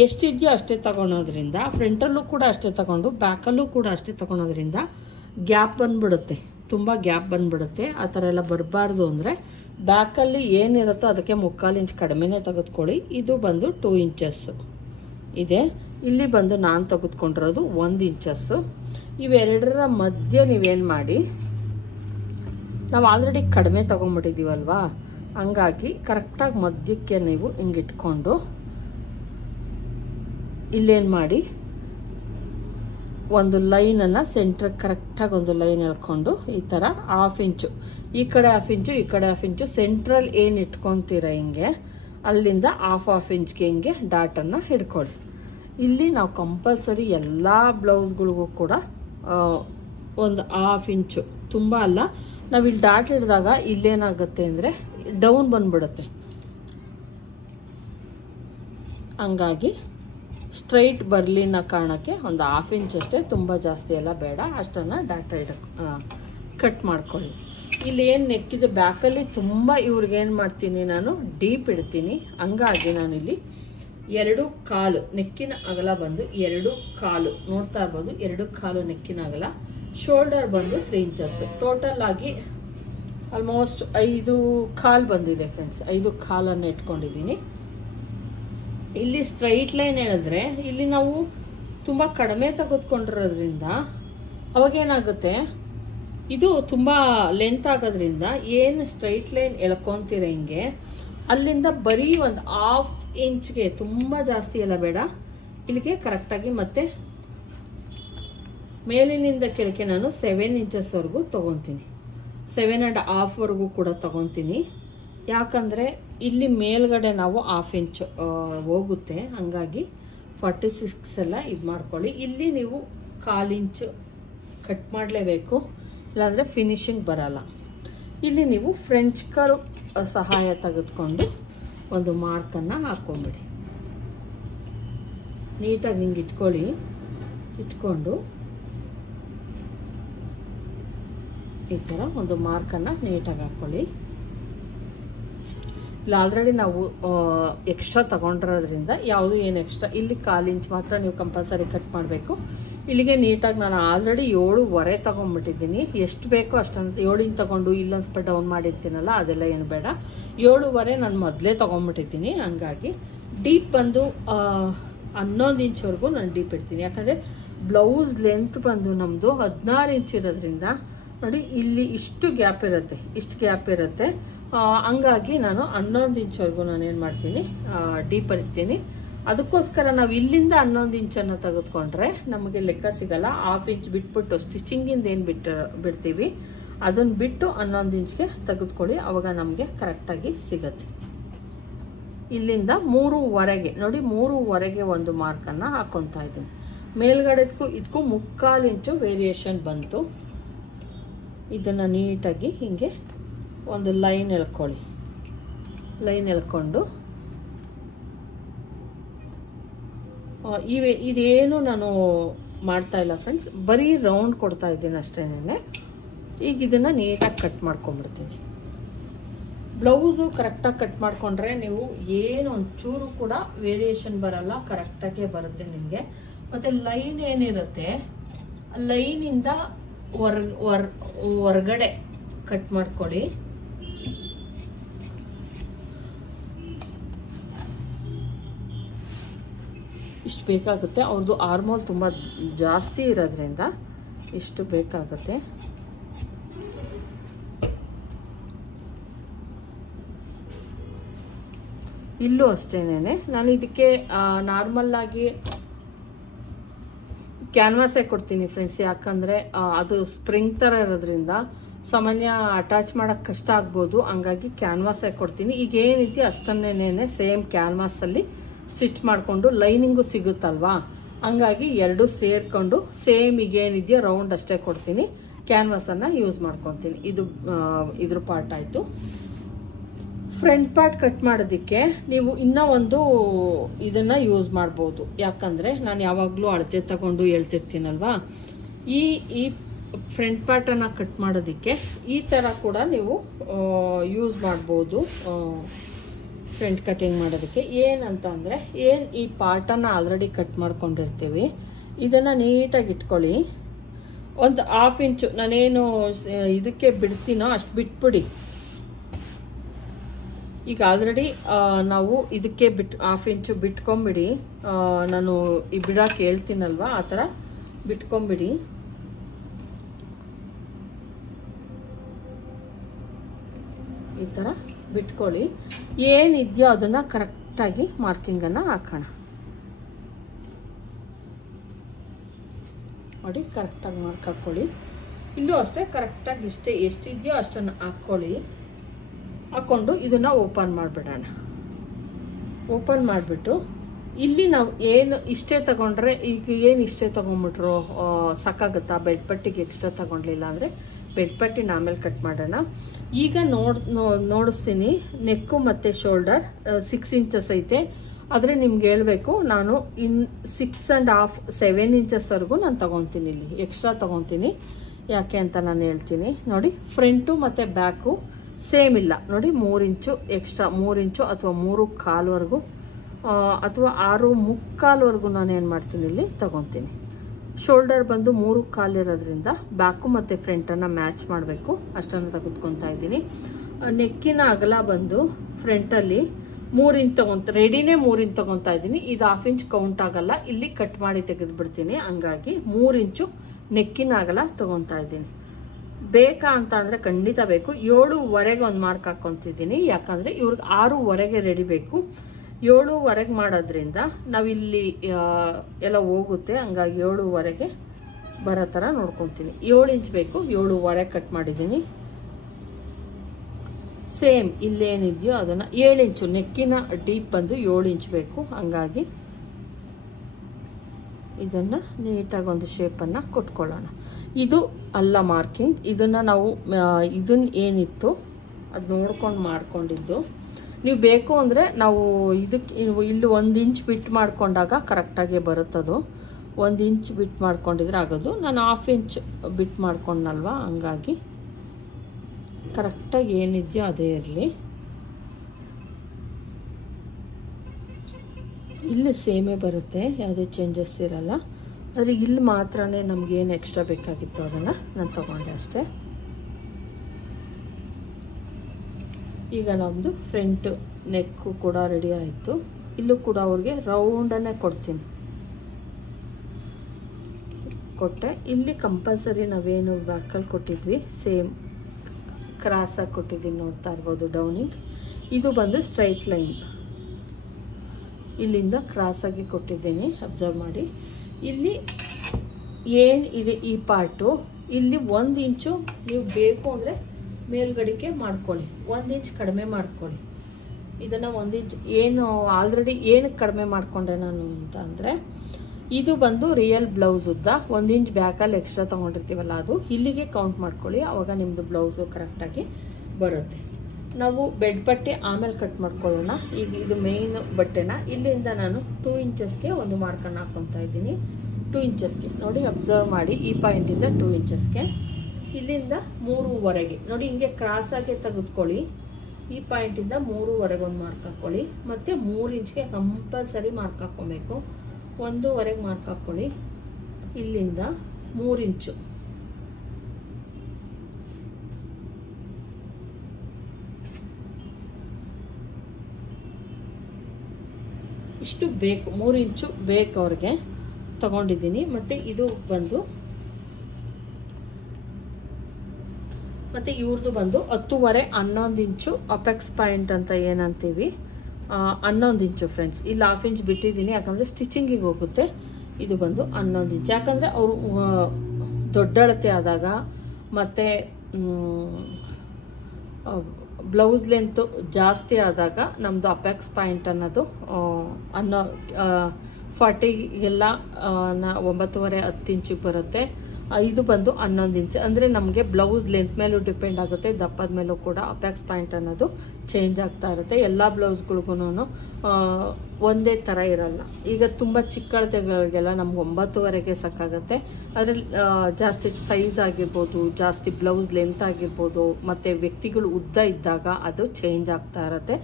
ಎಷ್ಟಿದೆಯೋ ಅಷ್ಟೇ ತಗೊಳೋದ್ರಿಂದ, ಫ್ರಂಟಲ್ಲೂ ಕೂಡ ಅಷ್ಟೇ ತಗೊಂಡು ಬ್ಯಾಕಲ್ಲೂ ಕೂಡ ಅಷ್ಟೇ ತಗೊಳೋದ್ರಿಂದ ಗ್ಯಾಪ್ ಬಂದ್ಬಿಡುತ್ತೆ, ತುಂಬ ಗ್ಯಾಪ್ ಬಂದ್ಬಿಡುತ್ತೆ. ಆ ಥರ ಎಲ್ಲ ಬರಬಾರ್ದು ಅಂದರೆ ಬ್ಯಾಕಲ್ಲಿ ಏನಿರುತ್ತೋ ಅದಕ್ಕೆ 3/4 ಇಂಚ್ ಕಡಿಮೆನೇ ತೆಗೆದುಕೊಳ್ಳಿ. ಇದು ಬಂದು 2 ಇಂಚಸ್ ಇದೆ. ಇಲ್ಲಿ ಬಂದು ನಾನು ತೆಗೆದುಕೊಂಡಿರೋದು 1 ಇಂಚಸ್ಸು. ಇವೆರಡರ ಮಧ್ಯೆ ನೀವೇನು ಮಾಡಿ, ನಾವು ಆಲ್ರೆಡಿ ಕಡಿಮೆ ತೊಗೊಂಡ್ಬಿಟ್ಟಿದ್ದೀವಲ್ವಾ, ಹಂಗಾಗಿ ಕರೆಕ್ಟಾಗಿ ಮಧ್ಯಕ್ಕೆ ನೀವು ಹಿಂಗಿಟ್ಕೊಂಡು ಇಲ್ಲೇನು ಮಾಡಿ ಒಂದು ಲೈನನ್ನು ಸೆಂಟ್ರಿಗೆ ಕರೆಕ್ಟಾಗಿ ಒಂದು ಲೈನ್ ಎಳ್ಕೊಂಡು ಈ ಥರ 1/2 ಇಂಚು ಈ ಕಡೆ 1/2 ಇಂಚು ಈ ಕಡೆ 1/2 ಇಂಚು ಸೆಂಟ್ರಲ್ ಏನು ಇಟ್ಕೊತೀರ ಹಿಂಗೆ ಅಲ್ಲಿಂದ 1/2 ಇಂಚ್ಗೆ ಹಿಂಗೆ ಡಾಟನ್ನು ಹಿಡ್ಕೊಳ್ಳಿ. ಇಲ್ಲಿ ನಾವು ಕಂಪಲ್ಸರಿ ಎಲ್ಲ ಬ್ಲೌಸ್ಗಳಿಗೂ ಕೂಡ ಒಂದು 1/2 ಇಂಚು, ತುಂಬ ಅಲ್ಲ. ನಾವು ಇಲ್ಲಿ ಡಾಟ್ ಹಿಡಿದಾಗ ಇಲ್ಲೇನಾಗುತ್ತೆ ಅಂದರೆ ಡೌನ್ ಬಂದ್ಬಿಡುತ್ತೆ. ಹಂಗಾಗಿ ಸ್ಟ್ರೈಟ್ ಬರಲಿನ ಕಾರಣಕ್ಕೆ ಒಂದು 1/2 ಇಂಚ್ ಅಷ್ಟೇ, ತುಂಬ ಜಾಸ್ತಿ ಎಲ್ಲ ಬೇಡ. ಅಷ್ಟನ್ನು ಡಾಟಾ ಕಟ್ ಮಾಡ್ಕೊಳ್ಳಿ. ಇಲ್ಲಿ ಏನು ನೆಕ್ಕಿದೆ ಬ್ಯಾಕಲ್ಲಿ ತುಂಬ ಇವ್ರಿಗೇನು ಮಾಡ್ತೀನಿ ನಾನು ಡೀಪ್ ಇಡ್ತೀನಿ. ಹಂಗಾಗಿ ನಾನಿಲ್ಲಿ 2.25 ನೆಕ್ಕಿನ ಅಗಲ ಬಂದು 2.25 ನೋಡ್ತಾ ಇರ್ಬೋದು. 2.25 ನೆಕ್ಕಿನ ಅಗಲ. ಶೋಲ್ಡರ್ ಬಂದು 3 ಇಂಚಸ್. ಟೋಟಲ್ ಆಗಿ ಆಲ್ಮೋಸ್ಟ್ 5.25 ಬಂದಿದೆ ಫ್ರೆಂಡ್ಸ್. 5.25 ಇಟ್ಕೊಂಡಿದ್ದೀನಿ. ಇಲ್ಲಿ ಸ್ಟ್ರೈಟ್ ಲೈನ್ ಹೇಳಿದ್ರೆ ಇಲ್ಲಿ ನಾವು ತುಂಬ ಕಡಿಮೆ ತೆಗೆದುಕೊಂಡಿರೋದ್ರಿಂದ ಅವಾಗೇನಾಗುತ್ತೆ, ಇದು ತುಂಬ ಲೆಂತ್ ಆಗೋದ್ರಿಂದ ಏನು ಸ್ಟ್ರೈಟ್ ಲೈನ್ ಎಳ್ಕೊಂತೀರ ಹಿಂಗೆ ಅಲ್ಲಿಂದ ಬರೀ ಒಂದು 1/2 ಇಂಚ್ಗೆ, ತುಂಬ ಜಾಸ್ತಿ ಎಲ್ಲ ಬೇಡ, ಇಲ್ಲಿಗೆ ಕರೆಕ್ಟಾಗಿ ಮತ್ತೆ ಮೇಲಿನಿಂದ ಕೆಳಗೆ ನಾನು 7 ಇಂಚಸ್ವರೆಗೂ ತೊಗೊತೀನಿ. 7.5 ಕೂಡ ತೊಗೊತೀನಿ. ಯಾಕಂದರೆ ಇಲ್ಲಿ ಮೇಲ್ಗಡೆ ನಾವು 1/2 ಇಂಚ್ ಹೋಗುತ್ತೆ. ಹಂಗಾಗಿ 46 ಎಲ್ಲ ಇದು ಮಾಡ್ಕೊಳ್ಳಿ. ಇಲ್ಲಿ ನೀವು 1/4 ಇಂಚು ಕಟ್ ಮಾಡಲೇಬೇಕು, ಇಲ್ಲಾಂದರೆ ಫಿನಿಶಿಂಗ್ ಬರಲ್ಲ. ಇಲ್ಲಿ ನೀವು ಫ್ರೆಂಚ್ ಕರ್ವ್ ಸಹಾಯ ತೆಗೆದುಕೊಂಡು ಒಂದು ಮಾರ್ಕನ್ನು ಹಾಕ್ಕೊಂಬಿಡಿ. ನೀಟಾಗಿ ಹಿಂಗೆ ಇಟ್ಕೊಳ್ಳಿ. ಇಟ್ಕೊಂಡು ಈ ಥರ ಒಂದು ಮಾರ್ಕನ್ನು ನೀಟಾಗಿ ಹಾಕ್ಕೊಳ್ಳಿ. ಇಲ್ಲ ಆಲ್ರೆಡಿ ನಾವು ಎಕ್ಸ್ಟ್ರಾ ತಗೊಂಡಿರೋದ್ರಿಂದ ಯಾವುದು ಏನು ಎಕ್ಸ್ಟ್ರಾ, ಇಲ್ಲಿ 1/4 ಇಂಚ್ ಮಾತ್ರ ನೀವು ಕಂಪಲ್ಸರಿ ಕಟ್ ಮಾಡಬೇಕು. ಇಲ್ಲಿಗೆ ನೀಟಾಗಿ ನಾನು ಆಲ್ರೆಡಿ 7.25 ತೊಗೊಂಡ್ಬಿಟ್ಟಿದ್ದೀನಿ. ಎಷ್ಟು ಬೇಕೋ ಅಷ್ಟನ್ನು 7 ಇಂಚ್ ತೊಗೊಂಡು ಇಲ್ಲೊಂದು ಸ್ವಲ್ಪ ಡೌನ್ ಮಾಡಿರ್ತೀನಲ್ಲ ಅದೆಲ್ಲ ಏನು ಬೇಡ. 7.25 ನಾನು ಮೊದಲೇ ತೊಗೊಂಡ್ಬಿಟ್ಟಿದ್ದೀನಿ. ಹಂಗಾಗಿ ಡೀಪ್ ಬಂದು 11 ಇಂಚ್ವರೆಗೂ ನಾನು ಡೀಪ್ ಇಡ್ತೀನಿ. ಯಾಕಂದರೆ ಬ್ಲೌಸ್ ಲೆಂತ್ ಬಂದು ನಮ್ಮದು 16 ಇಂಚ್ ಇರೋದ್ರಿಂದ ನೋಡಿ ಇಲ್ಲಿ ಇಷ್ಟು ಗ್ಯಾಪ್ ಇರುತ್ತೆ. ಹಂಗಾಗಿ ನಾನು 11 ಇಂಚ್ವರೆಗೂ ನಾನು ಏನು ಮಾಡ್ತೀನಿ ಡೀಪರ್ ಇಡ್ತೀನಿ. ಅದಕ್ಕೋಸ್ಕರ ನಾವು ಇಲ್ಲಿಂದ 11 ಇಂಚನ್ನು ತೆಗೆದುಕೊಂಡ್ರೆ ನಮಗೆ ಲೆಕ್ಕ ಸಿಗಲ್ಲ. 1/2 ಇಂಚ್ ಬಿಟ್ಬಿಟ್ಟು ಸ್ಟಿಚಿಂಗಿಂದ ಏನು ಬಿಡ್ತೀವಿ ಅದನ್ನು ಬಿಟ್ಟು 11 ಇಂಚ್ಗೆ ತೆಗೆದುಕೊಳ್ಳಿ, ಅವಾಗ ನಮಗೆ ಕರೆಕ್ಟಾಗಿ ಸಿಗತ್ತೆ. ಇಲ್ಲಿಂದ 3ವರೆಗೆ ನೋಡಿ, 3ವರೆಗೆ ಒಂದು ಮಾರ್ಕನ್ನು ಹಾಕೊತಾ ಇದ್ದೀನಿ. ಮೇಲ್ಗಡೆದಕ್ಕೂ ಇದಕ್ಕೂ 3/4 ಇಂಚು ವೇರಿಯೇಷನ್ ಬಂತು. ಇದನ್ನು ನೀಟಾಗಿ ಹಿಂಗೆ ಒಂದು ಲೈನ್ ಎಳ್ಕೊಳ್ಳಿ. ಲೈನ್ ಎಳ್ಕೊಂಡು ಇದೇನು ನಾನು ಮಾಡ್ತಾ ಇಲ್ಲ ಫ್ರೆಂಡ್ಸ್, ಬರೀ ರೌಂಡ್ ಕೊಡ್ತಾ ಇದ್ದೀನಿ ಅಷ್ಟೇನೆ. ಈಗ ಇದನ್ನು ನೀಟಾಗಿ ಕಟ್ ಮಾಡ್ಕೊಂಡ್ಬಿಡ್ತೀನಿ. ಬ್ಲೌಸು ಕರೆಕ್ಟಾಗಿ ಕಟ್ ಮಾಡ್ಕೊಂಡ್ರೆ ನೀವು ಏನು ಒಂಚೂರು ಕೂಡ ವೇರಿಯೇಷನ್ ಬರಲ್ಲ, ಕರೆಕ್ಟಾಗೇ ಬರುತ್ತೆ ನಿಮಗೆ. ಮತ್ತು ಲೈನ್ ಏನಿರುತ್ತೆ ಲೈನಿಂದ ಹೊರಗಡೆ ಕಟ್ ಮಾಡ್ಕೊಡಿ. ಇಷ್ಟು ಬೇಕಾಗುತ್ತೆ. ಅವ್ರದ್ದು ಆರ್ಮೋಲ್ ತುಂಬ ಜಾಸ್ತಿ ಇರೋದ್ರಿಂದ ಇಷ್ಟು ಬೇಕಾಗುತ್ತೆ. ಇಲ್ಲೂ ಅಷ್ಟೇನೆ. ನಾನು ಇದಕ್ಕೆ ನಾರ್ಮಲ್ ಆಗಿ ಕ್ಯಾನ್ವಾಸೇ ಕೊಡ್ತೀನಿ ಫ್ರೆಂಡ್ಸ್. ಯಾಕಂದರೆ ಅದು ಸ್ಪ್ರಿಂಗ್ ಥರ ಇರೋದ್ರಿಂದ ಸಾಮಾನ್ಯ ಅಟ್ಯಾಚ್ ಮಾಡೋಕ್ಕೆ ಕಷ್ಟ ಆಗ್ಬೋದು. ಹಂಗಾಗಿ ಕ್ಯಾನ್ವಾಸೇ ಕೊಡ್ತೀನಿ. ಈಗ ಏನಿದೆಯೋ ಅಷ್ಟನ್ನೇನೆ ಸೇಮ್ ಕ್ಯಾನ್ವಾಸಲ್ಲಿ ಸ್ಟಿಚ್ ಮಾಡಿಕೊಂಡು ಲೈನಿಂಗು ಸಿಗುತ್ತಲ್ವಾ, ಹಂಗಾಗಿ ಎರಡು ಸೇರ್ಕೊಂಡು ಸೇಮ್ ಈಗೇನಿದೆಯೋ ರೌಂಡ್ ಅಷ್ಟೇ ಕೊಡ್ತೀನಿ. ಕ್ಯಾನ್ವಾಸನ್ನು ಯೂಸ್ ಮಾಡ್ಕೊತೀನಿ. ಇದು ಇದ್ರ ಪಾರ್ಟ್ ಆಯಿತು. ಫ್ರಂಟ್ ಪಾರ್ಟ್ ಕಟ್ ಮಾಡೋದಕ್ಕೆ ನೀವು ಇನ್ನೂ ಒಂದು ಇದನ್ನು ಯೂಸ್ ಮಾಡ್ಬೋದು. ಯಾಕಂದರೆ ನಾನು ಯಾವಾಗಲೂ ಅಳತೆ ತಗೊಂಡು ಹೇಳ್ತಿರ್ತೀನಲ್ವಾ, ಈ ಫ್ರಂಟ್ ಪಾರ್ಟನ್ನು ಕಟ್ ಮಾಡೋದಕ್ಕೆ ಈ ಥರ ಕೂಡ ನೀವು ಯೂಸ್ ಮಾಡ್ಬೋದು. ಫ್ರಂಟ್ ಕಟಿಂಗ್ ಮಾಡೋದಕ್ಕೆ ಏನಂತ ಅಂದರೆ, ಏನು ಈ ಪಾರ್ಟನ್ನು ಆಲ್ರೆಡಿ ಕಟ್ ಮಾಡ್ಕೊಂಡಿರ್ತೀವಿ, ಇದನ್ನು ನೀಟಾಗಿ ಇಟ್ಕೊಳ್ಳಿ. ಒಂದು 1/2 ಇಂಚು ನಾನೇನು ಇದಕ್ಕೆ ಬಿಡ್ತೀನೋ ಅಷ್ಟು ಬಿಟ್ಬಿಡಿ. ಈಗ ಆಲ್ರೆಡಿ ನಾವು ಇದಕ್ಕೆ 1/2 ಇಂಚು ಬಿಟ್ಕೊಂಬಿಡಿ. ನಾನು ಈ ಬಿಡಕ್ಕೆ ಹೇಳ್ತೀನಲ್ವಾ ಆ ಥರ ಬಿಟ್ಕೊಂಬಿಡಿ. ಈ ಥರ ಬಿಟ್ಕೊಳ್ಳಿ. ಏನಿದೆಯೋ ಅದನ್ನು ಕರೆಕ್ಟಾಗಿ ಮಾರ್ಕಿಂಗನ್ನು ಹಾಕೋಣ. ನೋಡಿ, ಕರೆಕ್ಟಾಗಿ ಮಾರ್ಕ್ ಹಾಕ್ಕೊಳ್ಳಿ. ಇಲ್ಲೂ ಅಷ್ಟೇ ಕರೆಕ್ಟಾಗಿ ಎಷ್ಟಿದೆಯೋ ಅಷ್ಟನ್ನು ಹಾಕ್ಕೊಳ್ಳಿ. ಹಾಕ್ಕೊಂಡು ಇದನ್ನು ಓಪನ್ ಮಾಡಿಬಿಡೋಣ. ಓಪನ್ ಮಾಡಿಬಿಟ್ಟು ಇಲ್ಲಿ ನಾವು ಏನು ಇಷ್ಟೇ ತಗೊಂಡ್ರೆ, ಈಗ ಏನು ಇಷ್ಟೇ ತಗೊಂಡ್ಬಿಟ್ರು ಸಾಕಾಗುತ್ತಾ? ಬೆಡ್ ಪಟ್ಟಿಗೆ ಎಕ್ಸ್ಟ್ರಾ ತಗೊಂಡ್ಲಿಲ್ಲ ಅಂದರೆ ಬೆಡ್ ಪಟ್ಟಿನ ಆಮೇಲೆ ಕಟ್ ಮಾಡೋಣ. ಈಗ ನೋಡಿಸ್ತೀನಿ. ನೆಕ್ಕು ಮತ್ತು ಶೋಲ್ಡರ್ 6 ಇಂಚಸ್ ಐತೆ. ಆದರೆ ನಿಮ್ಗೆ ಹೇಳ್ಬೇಕು, ನಾನು 6.5 7 ಇಂಚಸ್ವರೆಗೂ ನಾನು ತಗೊತೀನಿ. ಇಲ್ಲಿ ಎಕ್ಸ್ಟ್ರಾ ತಗೊತೀನಿ. ಯಾಕೆ ಅಂತ ನಾನು ಹೇಳ್ತೀನಿ. ನೋಡಿ, ಫ್ರಂಟು ಮತ್ತು ಬ್ಯಾಕು ಸೇಮ್ ಇಲ್ಲ. ನೋಡಿ, 3 ಇಂಚು ಎಕ್ಸ್ಟ್ರಾ, 3 ಇಂಚು ಅಥವಾ 3.25ವರೆಗೂ ಅಥವಾ 6.25ವರೆಗೂ ನಾನು ಏನು ಮಾಡ್ತೀನಿ, ಇಲ್ಲಿ ತಗೊತೀನಿ. ಶೋಲ್ಡರ್ ಬಂದು 3.25 ಇರೋದ್ರಿಂದ ಬ್ಯಾಕು ಮತ್ತು ಫ್ರಂಟನ್ನು ಮ್ಯಾಚ್ ಮಾಡಬೇಕು. ಅಷ್ಟನ್ನು ತೆಗೆದುಕೊತಾ ಇದ್ದೀನಿ. ನೆಕ್ಕಿನ ಅಗಲ ಬಂದು ಫ್ರಂಟಲ್ಲಿ 3 ಇಂಚ್ ರೆಡಿನೇ 3 ಇಂಚ್ ತಗೊತಾ ಇದ್ದೀನಿ. ಇದು 1/2 ಇಂಚ್ ಕೌಂಟ್ ಆಗಲ್ಲ, ಇಲ್ಲಿ ಕಟ್ ಮಾಡಿ ತೆಗೆದುಬಿಡ್ತೀನಿ. ಹಂಗಾಗಿ 3 ಇಂಚು ನೆಕ್ಕಿನ ಅಗಲ ತಗೊತಾ ಇದ್ದೀನಿ. ಬೇಕಾ ಅಂತ ಅಂದರೆ ಖಂಡಿತ ಬೇಕು. 7ವರೆಗೆ ಒಂದು ಮಾರ್ಕ್ ಹಾಕ್ಕೊತಿದ್ದೀನಿ. ಯಾಕಂದರೆ ಇವ್ರಿಗೆ 6ವರೆಗೆ ರೆಡಿ ಬೇಕು. 7ವರೆಗೆ ಮಾಡೋದ್ರಿಂದ ನಾವಿಲ್ಲಿ ಎಲ್ಲ ಹೋಗುತ್ತೆ. ಹಂಗಾಗಿ 7ವರೆಗೆ ಬರೋ ಥರ ನೋಡ್ಕೊತೀನಿ. 7 ಇಂಚ್ ಬೇಕು. 7ವರೆಗೆ ಕಟ್ ಮಾಡಿದ್ದೀನಿ. ಸೇಮ್ ಇಲ್ಲೇನಿದೆಯೋ ಅದನ್ನು 7 ಇಂಚು ನೆಕ್ಕಿನ ಡೀಪ್ ಬಂದು 7 ಇಂಚ್ ಬೇಕು. ಹಂಗಾಗಿ ಇದನ್ನು ನೀಟಾಗಿ ಒಂದು ಶೇಪನ್ನು ಕೊಟ್ಕೊಳ್ಳೋಣ. ಇದು ಅಲ್ಲ ಮಾರ್ಕಿಂಗ್, ಇದನ್ನು ನಾವು ಇದನ್ನು ಏನಿತ್ತು ಅದು ನೋಡ್ಕೊಂಡು ಮಾಡ್ಕೊಂಡಿದ್ದು. ನೀವು ಬೇಕು ಅಂದರೆ ನಾವು ಇದಕ್ಕೆ ಇಲ್ಲಿ 1 ಇಂಚ್ ಬಿಟ್ಟು ಮಾಡ್ಕೊಂಡಾಗ ಕರೆಕ್ಟಾಗಿ ಬರುತ್ತದು. 1 ಇಂಚ್ ಬಿಟ್ಟು ಮಾಡ್ಕೊಂಡಿದ್ರೆ ಆಗೋದು. ನಾನು 1/2 ಇಂಚ್ ಬಿಟ್ಟು ಮಾಡ್ಕೊಂಡಲ್ವಾ, ಹಂಗಾಗಿ ಕರೆಕ್ಟಾಗಿ ಏನಿದೆಯೋ ಅದೇ ಇರಲಿ. ಇಲ್ಲಿ ಸೇಮೇ ಬರುತ್ತೆ, ಯಾವುದೇ ಚೇಂಜಸ್ ಇರಲ್ಲ. ಆದರೆ ಇಲ್ಲಿ ಮಾತ್ರನೇ ನಮಗೇನು ಎಕ್ಸ್ಟ್ರಾ ಬೇಕಾಗಿತ್ತು ಅದನ್ನು ನಾನು ತಗೊಂಡೆ ಅಷ್ಟೇ. ಈಗ ನಮ್ಮದು ಫ್ರಂಟ್ ನೆಕ್ಕು ಕೂಡ ರೆಡಿ ಆಯಿತು. ಇಲ್ಲೂ ಕೂಡ ಅವ್ರಿಗೆ ರೌಂಡನ್ನೇ ಕೊಡ್ತೀನಿ. ಕೊಟ್ಟೆ. ಇಲ್ಲಿ ಕಂಪಲ್ಸರಿ ನಾವೇನು ಬ್ಯಾಕಲ್ಲಿ ಕೊಟ್ಟಿದ್ವಿ ಸೇಮ್ ಕ್ರಾಸಾಗಿ ಕೊಟ್ಟಿದ್ದೀನಿ, ನೋಡ್ತಾ ಇರ್ಬೋದು ಡೌನಿಂಗ್. ಇದು ಬಂದು ಸ್ಟ್ರೈಟ್ ಲೈನ್, ಇಲ್ಲಿಂದ ಕ್ರಾಸಾಗಿ ಕೊಟ್ಟಿದ್ದೀನಿ, ಅಬ್ಸರ್ವ್ ಮಾಡಿ. ಇಲ್ಲಿ ಏನಿದೆ ಈ ಪಾರ್ಟು, ಇಲ್ಲಿ 1 ಇಂಚು ನೀವು ಬೇಕು ಅಂದರೆ ಮೇಲ್ಗಡೆಗೆ ಮಾಡ್ಕೊಳ್ಳಿ, 1 ಇಂಚ್ ಕಡಿಮೆ ಮಾಡ್ಕೊಳ್ಳಿ. ಇದನ್ನು 1 ಇಂಚ್ ಏನು ಆಲ್ರೆಡಿ ಏನಕ್ಕೆ ಕಡಿಮೆ ಮಾಡಿಕೊಂಡೆ ನಾನು ಅಂತ ಅಂದರೆ, ಇದು ಬಂದು ರಿಯಲ್ ಬ್ಲೌಸ್ ಉದ್ದ 1 ಇಂಚ್ ಬ್ಯಾಕಲ್ಲಿ ಎಕ್ಸ್ಟ್ರಾ ತೊಗೊಂಡಿರ್ತೀವಲ್ಲ, ಅದು ಇಲ್ಲಿಗೆ ಕೌಂಟ್ ಮಾಡ್ಕೊಳ್ಳಿ, ಆವಾಗ ನಿಮ್ಮದು ಬ್ಲೌಸು ಕರೆಕ್ಟಾಗಿ ಬರುತ್ತೆ. ನಾವು ಬೆಡ್ ಪಟ್ಟಿ ಆಮೇಲೆ ಕಟ್ ಮಾಡ್ಕೊಳ್ಳೋಣ. ಈಗ ಇದು ಮೇಯ್ನ್ ಬಟ್ಟೆನ ಇಲ್ಲಿಂದ ನಾನು 2 ಇಂಚಸ್ಗೆ ಒಂದು ಮಾರ್ಕನ್ನು ಹಾಕೊತಾ ಇದ್ದೀನಿ. 2 ಇಂಚಸ್ಗೆ ನೋಡಿ, ಅಬ್ಸರ್ವ್ ಮಾಡಿ, ಈ ಪಾಯಿಂಟಿಂದ 2 ಇಂಚಸ್ಗೆ, ಇಲ್ಲಿಂದ 3ವರೆಗೆ ನೋಡಿ, ಹಿಂಗೆ ಕ್ರಾಸಾಗೆ ತೆಗೆದುಕೊಳ್ಳಿ. ಈ ಪಾಯಿಂಟಿಂದ 3ವರೆಗೆ ಒಂದು ಮಾರ್ಕ್ ಹಾಕ್ಕೊಳ್ಳಿ, ಮತ್ತು 3 ಇಂಚ್ಗೆ ಕಂಪಲ್ಸರಿ ಮಾರ್ಕ್ ಹಾಕ್ಕೊಬೇಕು. 1ವರೆಗೆ ಮಾರ್ಕ್ ಹಾಕ್ಕೊಳ್ಳಿ, ಇಲ್ಲಿಂದ 3 ಇಂಚು. ಇಷ್ಟು ಬೇಕು, 3 ಇಂಚು ಬೇಕು ಅವ್ರಿಗೆ ತಗೊಂಡಿದ್ದೀನಿ. ಮತ್ತು ಇದು ಬಂದು, ಮತ್ತು ಇವ್ರದ್ದು ಬಂದು 10ವರೆ 11 ಇಂಚು ಅಪೆಕ್ಸ್ ಪಾಯಿಂಟ್ ಅಂತ ಏನಂತೀವಿ, 11 ಇಂಚು ಫ್ರೆಂಡ್ಸ್. ಇಲ್ಲಿ 1/2 ಇಂಚ್ ಬಿಟ್ಟಿದ್ದೀನಿ, ಯಾಕಂದರೆ ಸ್ಟಿಚಿಂಗಿಗೆ ಹೋಗುತ್ತೆ. ಇದು ಬಂದು 11 ಇಂಚ್, ಯಾಕಂದರೆ ಅವರು ದೊಡ್ಡಳತೆ ಆದಾಗ ಮತ್ತು ಬ್ಲೌಸ್ ಲೆಂತ್ ಜಾಸ್ತಿ ಆದಾಗ ನಮ್ಮದು ಅಪೆಕ್ಸ್ ಪಾಯಿಂಟ್ ಅನ್ನೋದು 40ಗೆಲ್ಲ 9ವರೆ 10 ಇಂಚಿಗೆ ಬರುತ್ತೆ. ಇದು ಬಂದು 11 ಇಂಚ್. ಅಂದರೆ ನಮಗೆ ಬ್ಲೌಸ್ ಲೆಂತ್ ಮೇಲೂ ಡಿಪೆಂಡ್ ಆಗುತ್ತೆ, ದಪ್ಪದ ಮೇಲೂ ಕೂಡ ಅಪೆಕ್ಸ್ ಪಾಯಿಂಟ್ ಅನ್ನೋದು ಚೇಂಜ್ ಆಗ್ತಾ ಇರುತ್ತೆ. ಎಲ್ಲ ಬ್ಲೌಸ್ಗಳಿಗೂ ಒಂದೇ ಥರ ಇರಲ್ಲ. ಈಗ ತುಂಬ ಚಿಕ್ಕಳತೆಗಳಿಗೆಲ್ಲ ನಮ್ಗೆ 9ವರೆಗೆ ಸಾಕಾಗುತ್ತೆ. ಅದರಲ್ಲಿ ಜಾಸ್ತಿ ಸೈಜ್ ಆಗಿರ್ಬೋದು, ಜಾಸ್ತಿ ಬ್ಲೌಸ್ ಲೆಂತ್ ಆಗಿರ್ಬೋದು, ಮತ್ತು ವ್ಯಕ್ತಿಗಳು ಉದ್ದ ಇದ್ದಾಗ ಅದು ಚೇಂಜ್ ಆಗ್ತಾ ಇರುತ್ತೆ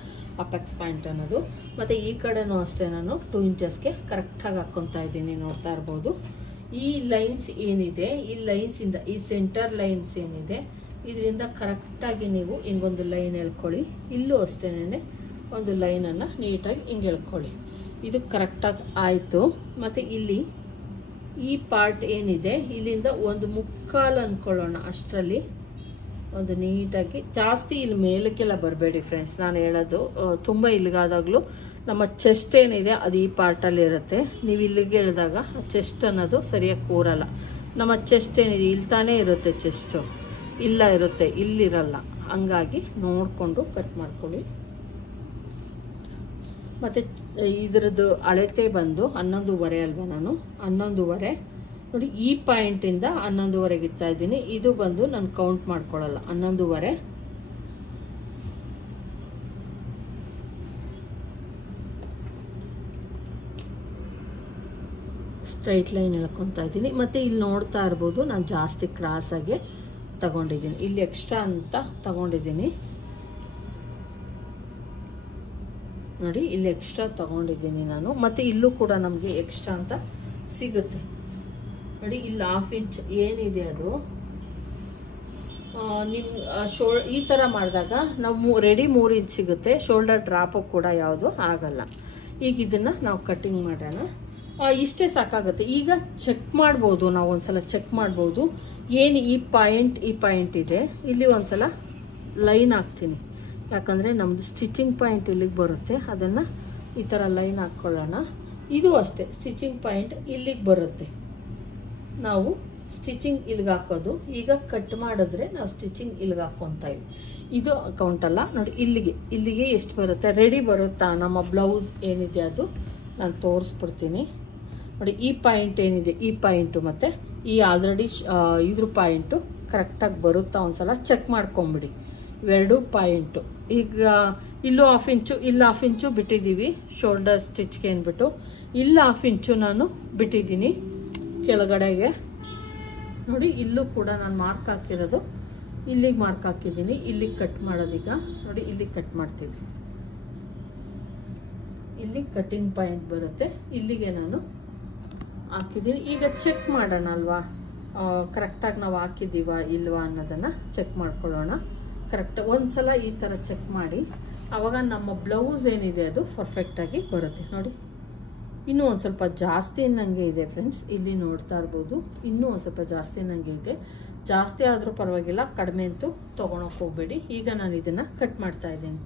ಅಪೆಕ್ಸ್ ಪಾಯಿಂಟ್ ಅನ್ನೋದು. ಮತ್ತು ಈ ಕಡೆನೂ ಅಷ್ಟೇ ನಾನು 2 ಇಂಚಸ್ಗೆ ಕರೆಕ್ಟಾಗಿ ಹಾಕ್ಕೊತಾ ಇದ್ದೀನಿ, ನೋಡ್ತಾ ಇರ್ಬೋದು. ಈ ಲೈನ್ಸ್ ಏನಿದೆ, ಈ ಲೈನ್ಸಿಂದ ಈ ಸೆಂಟರ್ ಲೈನ್ಸ್ ಏನಿದೆ, ಇದರಿಂದ ಕರೆಕ್ಟಾಗಿ ನೀವು ಹಿಂಗೊಂದು ಲೈನ್ ಎಳ್ಕೊಳ್ಳಿ. ಇಲ್ಲೂ ಅಷ್ಟೇನೆ ಒಂದು ಲೈನನ್ನು ನೀಟಾಗಿ ಹಿಂಗೆ ಎಳ್ಕೊಳ್ಳಿ. ಇದು ಕರೆಕ್ಟಾಗಿ ಆಯಿತು. ಮತ್ತು ಇಲ್ಲಿ ಈ ಪಾರ್ಟ್ ಏನಿದೆ, ಇಲ್ಲಿಂದ ಒಂದು 3/4 ಅಂದ್ಕೊಳ್ಳೋಣ, ಅಷ್ಟರಲ್ಲಿ ಒಂದು ನೀಟಾಗಿ, ಜಾಸ್ತಿ ಇಲ್ಲಿ ಮೇಲಕ್ಕೆಲ್ಲ ಬರಬೇಡಿ ಫ್ರೆಂಡ್ಸ್. ನಾನು ಹೇಳೋದು ತುಂಬ ಇಲ್ಲಿಗಾದಾಗಲೂ ನಮ್ಮ ಚೆಸ್ಟ್ ಏನಿದೆ ಅದು ಈ ಪಾರ್ಟಲ್ಲಿ ಇರುತ್ತೆ. ನೀವು ಇಲ್ಲಿಗೆ ಹೇಳಿದಾಗ ಚೆಸ್ಟ್ ಅನ್ನೋದು ಸರಿಯಾಗಿ ಕೂರಲ್ಲ. ನಮ್ಮ ಚೆಸ್ಟ್ ಏನಿದೆ ಇಲ್ಲಿ ತಾನೇ ಇರುತ್ತೆ, ಚೆಸ್ಟು ಇಲ್ಲ ಇರುತ್ತೆ, ಇಲ್ಲಿರಲ್ಲ. ಹಂಗಾಗಿ ನೋಡಿಕೊಂಡು ಕಟ್ ಮಾಡ್ಕೊಳ್ಳಿ. ಮತ್ತು ಇದರದ್ದು ಅಳತೆ ಬಂದು 11ವರೆ ಅಲ್ವಾ, ನಾನು 11ವರೆ ನೋಡಿ, ಈ ಪಾಯಿಂಟಿಂದ 11ವರೆಗೆ ಇಡ್ತಾ ಇದ್ದೀನಿ. ಇದು ಬಂದು ನಾನು ಕೌಂಟ್ ಮಾಡ್ಕೊಳ್ಳಲ್ಲ, 11ವರೆ. ಸ್ಟ್ರೈಟ್ ಲೈನ್ ಎಳ್ಕೊತಾ ಇದ್ದೀನಿ. ಮತ್ತು ಇಲ್ಲಿ ನೋಡ್ತಾ ಇರ್ಬೋದು, ನಾನು ಜಾಸ್ತಿ ಕ್ರಾಸಾಗೆ ತಗೊಂಡಿದ್ದೀನಿ, ಇಲ್ಲಿ ಎಕ್ಸ್ಟ್ರಾ ಅಂತ ತಗೊಂಡಿದ್ದೀನಿ ನೋಡಿ, ಇಲ್ಲಿ ಎಕ್ಸ್ಟ್ರಾ ತಗೊಂಡಿದ್ದೀನಿ ನಾನು. ಮತ್ತು ಇಲ್ಲೂ ಕೂಡ ನಮಗೆ ಎಕ್ಸ್ಟ್ರಾ ಅಂತ ಸಿಗುತ್ತೆ ನೋಡಿ. ಇಲ್ಲಿ 1/2 ಇಂಚ್ ಏನಿದೆ ಅದು ನಿಮ್ಮ ಈ ಥರ ಮಾಡಿದಾಗ ನಾವು ರೆಡಿ 3 ಇಂಚ್ ಸಿಗುತ್ತೆ. ಶೋಲ್ಡರ್ ಡ್ರಾಪು ಕೂಡ ಯಾವುದು ಆಗಲ್ಲ. ಈಗ ಇದನ್ನು ನಾವು ಕಟ್ಟಿಂಗ್ ಮಾಡೋಣ. ಇಷ್ಟೇ ಸಾಕಾಗುತ್ತೆ. ಈಗ ಚೆಕ್ ಮಾಡ್ಬೋದು, ನಾವು ಒಂದ್ಸಲ ಚೆಕ್ ಮಾಡ್ಬೋದು. ಏನು ಈ ಪಾಯಿಂಟ್ ಇದೆ, ಇಲ್ಲಿ ಒಂದ್ಸಲ ಲೈನ್ ಹಾಕ್ತೀನಿ, ಯಾಕಂದರೆ ನಮ್ಮದು ಸ್ಟಿಚಿಂಗ್ ಪಾಯಿಂಟ್ ಇಲ್ಲಿಗೆ ಬರುತ್ತೆ. ಅದನ್ನು ಈ ಥರ ಲೈನ್ ಹಾಕ್ಕೊಳ್ಳೋಣ. ಇದು ಅಷ್ಟೇ, ಸ್ಟಿಚಿಂಗ್ ಪಾಯಿಂಟ್ ಇಲ್ಲಿಗೆ ಬರುತ್ತೆ. ನಾವು ಸ್ಟಿಚಿಂಗ್ ಇಲ್ಲಿಗೆ ಹಾಕೋದು. ಈಗ ಕಟ್ ಮಾಡಿದ್ರೆ ನಾವು ಸ್ಟಿಚಿಂಗ್ ಇಲ್ಲಿಗೆ ಹಾಕ್ಕೊತಾ ಇವಿ. ಇದು ಅಕೌಂಟ್ ಅಲ್ಲ ನೋಡಿ, ಇಲ್ಲಿಗೆ ಎಷ್ಟು ಬರುತ್ತೆ, ರೆಡಿ ಬರುತ್ತಾ ನಮ್ಮ ಬ್ಲೌಸ್ ಏನಿದೆ ಅದು ನಾನು ತೋರಿಸ್ಬಿಡ್ತೀನಿ ನೋಡಿ. ಈ ಪಾಯಿಂಟ್ ಏನಿದೆ, ಈ ಪಾಯಿಂಟು ಮತ್ತು ಈ ಆಲ್ರೆಡಿ ಇದ್ರ ಪಾಯಿಂಟು ಕರೆಕ್ಟಾಗಿ ಬರುತ್ತಾ ಒಂದ್ಸಲ ಚೆಕ್ ಮಾಡ್ಕೊಂಬಿಡಿ, ಇವೆರಡು ಪಾಯಿಂಟು. ಈಗ ಇಲ್ಲೂ 1/2 ಇಂಚು, ಇಲ್ಲಿ 1/2 ಇಂಚು ಬಿಟ್ಟಿದ್ದೀವಿ ಶೋಲ್ಡರ್ ಸ್ಟಿಚ್ಗೆ ಅಂದ್ಬಿಟ್ಟು. ಇಲ್ಲಿ 1/2 ಇಂಚು ನಾನು ಬಿಟ್ಟಿದ್ದೀನಿ ಕೆಳಗಡೆಗೆ ನೋಡಿ. ಇಲ್ಲೂ ಕೂಡ ನಾನು ಮಾರ್ಕ್ ಹಾಕಿರೋದು, ಇಲ್ಲಿಗೆ ಮಾರ್ಕ್ ಹಾಕಿದ್ದೀನಿ. ಇಲ್ಲಿಗೆ ಕಟ್ ಮಾಡೋದೀಗ ನೋಡಿ, ಇಲ್ಲಿಗೆ ಕಟ್ ಮಾಡ್ತೀವಿ. ಇಲ್ಲಿ ಕಟಿಂಗ್ ಪಾಯಿಂಟ್ ಬರುತ್ತೆ, ಇಲ್ಲಿಗೆ ನಾನು ಹಾಕಿದ್ದೀನಿ. ಈಗ ಚೆಕ್ ಮಾಡೋಣ ಅಲ್ವಾ, ಕರೆಕ್ಟಾಗಿ ನಾವು ಹಾಕಿದ್ದೀವಾ ಇಲ್ವಾ ಅನ್ನೋದನ್ನು ಚೆಕ್ ಮಾಡ್ಕೊಳ್ಳೋಣ. ಕರೆಕ್ಟ್ ಒಂದ್ಸಲ ಈ ಥರ ಚೆಕ್ ಮಾಡಿ. ಆವಾಗ ನಮ್ಮ ಬ್ಲೌಸ್ ಏನಿದೆ ಅದು ಪರ್ಫೆಕ್ಟಾಗಿ ಬರುತ್ತೆ ನೋಡಿ. ಇನ್ನೂ ಒಂದು ಸ್ವಲ್ಪ ಜಾಸ್ತಿ ನಂಗೆ ಇದೆ ಫ್ರೆಂಡ್ಸ್, ಇಲ್ಲಿ ನೋಡ್ತಾ ಇರ್ಬೋದು. ಇನ್ನೂ ಒಂದು ಸ್ವಲ್ಪ ಜಾಸ್ತಿ ನಂಗೆ ಇದೆ. ಜಾಸ್ತಿ ಆದರೂ ಪರವಾಗಿಲ್ಲ, ಕಡಿಮೆ ಅಂತೂ ತೊಗೊಳಕ್ಕೆ ಹೋಗಬೇಡಿ. ಈಗ ನಾನು ಇದನ್ನು ಕಟ್ ಮಾಡ್ತಾ ಇದ್ದೀನಿ.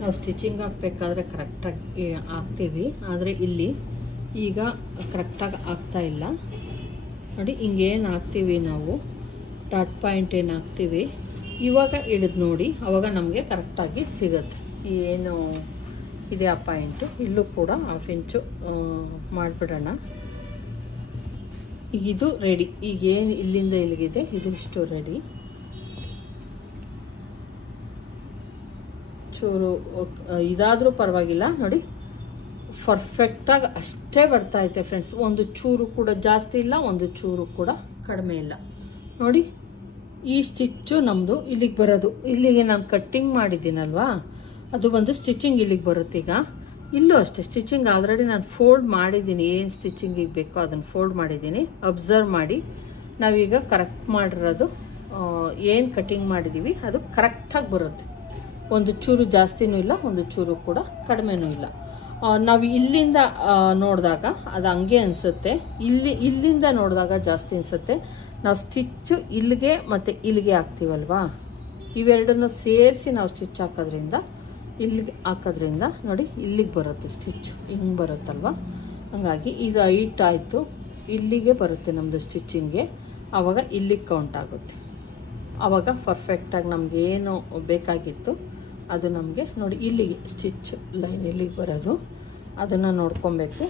ನಾವು ಸ್ಟಿಚಿಂಗ್ ಹಾಕಬೇಕಾದ್ರೆ ಕರೆಕ್ಟಾಗಿ ಹಾಕ್ತೀವಿ, ಆದರೆ ಇಲ್ಲಿ ಈಗ ಕರೆಕ್ಟಾಗಿ ಆಗ್ತಾ ಇಲ್ಲ ನೋಡಿ. ಹಿಂಗೇನು ಹಾಕ್ತೀವಿ ನಾವು ಡಾಟ್ ಪಾಯಿಂಟ್ ಏನು ಹಾಕ್ತೀವಿ, ಇವಾಗ ಹಿಡಿದು ನೋಡಿ, ಆವಾಗ ನಮಗೆ ಕರೆಕ್ಟಾಗಿ ಸಿಗುತ್ತೆ. ಏನು ಇದೆ ಆ ಪಾಯಿಂಟು, ಇಲ್ಲೂ ಕೂಡ 1/2 ಇಂಚು ಮಾಡಿಬಿಡೋಣ. ಇದು ರೆಡಿ. ಈಗೇನು ಇಲ್ಲಿಂದ ಇಲ್ಲಿಗಿದೆ ಇದು ಇಷ್ಟು ರೆಡಿ. ಚೂರು ಇದಾದರೂ ಪರವಾಗಿಲ್ಲ ನೋಡಿ, ಪರ್ಫೆಕ್ಟಾಗಿ ಅಷ್ಟೇ ಬರ್ತಾ ಐತೆ ಫ್ರೆಂಡ್ಸ್. ಒಂದು ಚೂರು ಕೂಡ ಜಾಸ್ತಿ ಇಲ್ಲ, ಒಂದು ಚೂರು ಕೂಡ ಕಡಿಮೆ ಇಲ್ಲ ನೋಡಿ. ಈ ಸ್ಟಿಚ್ಚು ನಮ್ಮದು ಇಲ್ಲಿಗೆ ಬರೋದು. ಇಲ್ಲಿಗೆ ನಾನು ಕಟ್ಟಿಂಗ್ ಮಾಡಿದ್ದೀನಲ್ವಾ, ಅದು ಬಂದು ಸ್ಟಿಚಿಂಗ್ ಇಲ್ಲಿಗೆ ಬರುತ್ತೆ. ಈಗ ಇಲ್ಲೂ ಅಷ್ಟೇ ಸ್ಟಿಚಿಂಗ್ ಆಲ್ರೆಡಿ ನಾನು ಫೋಲ್ಡ್ ಮಾಡಿದ್ದೀನಿ. ಏನು ಸ್ಟಿಚಿಂಗಿಗೆ ಬೇಕೋ ಅದನ್ನು ಫೋಲ್ಡ್ ಮಾಡಿದ್ದೀನಿ. ಅಬ್ಸರ್ವ್ ಮಾಡಿ, ನಾವೀಗ ಕರೆಕ್ಟ್ ಮಾಡಿರೋದು ಏನು ಕಟ್ಟಿಂಗ್ ಮಾಡಿದ್ದೀವಿ ಅದು ಕರೆಕ್ಟಾಗಿ ಬರುತ್ತೆ. ಒಂದು ಚೂರು ಜಾಸ್ತಿನೂ ಇಲ್ಲ, ಒಂದು ಚೂರು ಕೂಡ ಕಡಿಮೆನೂ ಇಲ್ಲ. ನಾವು ಇಲ್ಲಿಂದ ನೋಡಿದಾಗ ಅದು ಹಂಗೆ ಅನಿಸುತ್ತೆ, ಇಲ್ಲಿಂದ ನೋಡಿದಾಗ ಜಾಸ್ತಿ ಅನಿಸುತ್ತೆ. ನಾವು ಸ್ಟಿಚ್ಚು ಇಲ್ಲಿಗೆ ಮತ್ತು ಇಲ್ಲಿಗೆ ಹಾಕ್ತೀವಲ್ವಾ, ಇವೆರಡನ್ನು ಸೇರಿಸಿ ನಾವು ಸ್ಟಿಚ್ ಹಾಕೋದ್ರಿಂದ ಇಲ್ಲಿಗೆ ಹಾಕೋದ್ರಿಂದ ನೋಡಿ ಇಲ್ಲಿಗೆ ಬರುತ್ತೆ ಸ್ಟಿಚ್, ಹಿಂಗೆ ಬರುತ್ತಲ್ವ. ಹಾಗಾಗಿ ಇದು ಹೈಟ್ ಆಯಿತು, ಇಲ್ಲಿಗೆ ಬರುತ್ತೆ ನಮ್ಮದು ಸ್ಟಿಚಿಂಗ್ಗೆ. ಆವಾಗ ಇಲ್ಲಿಗೆ ಕೌಂಟ್ ಆಗುತ್ತೆ. ಆವಾಗ ಪರ್ಫೆಕ್ಟಾಗಿ ನಮಗೇನು ಬೇಕಾಗಿತ್ತು ಅದು ನಮಗೆ ನೋಡಿ ಇಲ್ಲಿಗೆ ಸ್ಟಿಚ್ ಲೈನ್ ಇಲ್ಲಿಗೆ ಬರೋದು, ಅದನ್ನು ನೋಡ್ಕೊಬೇಕು.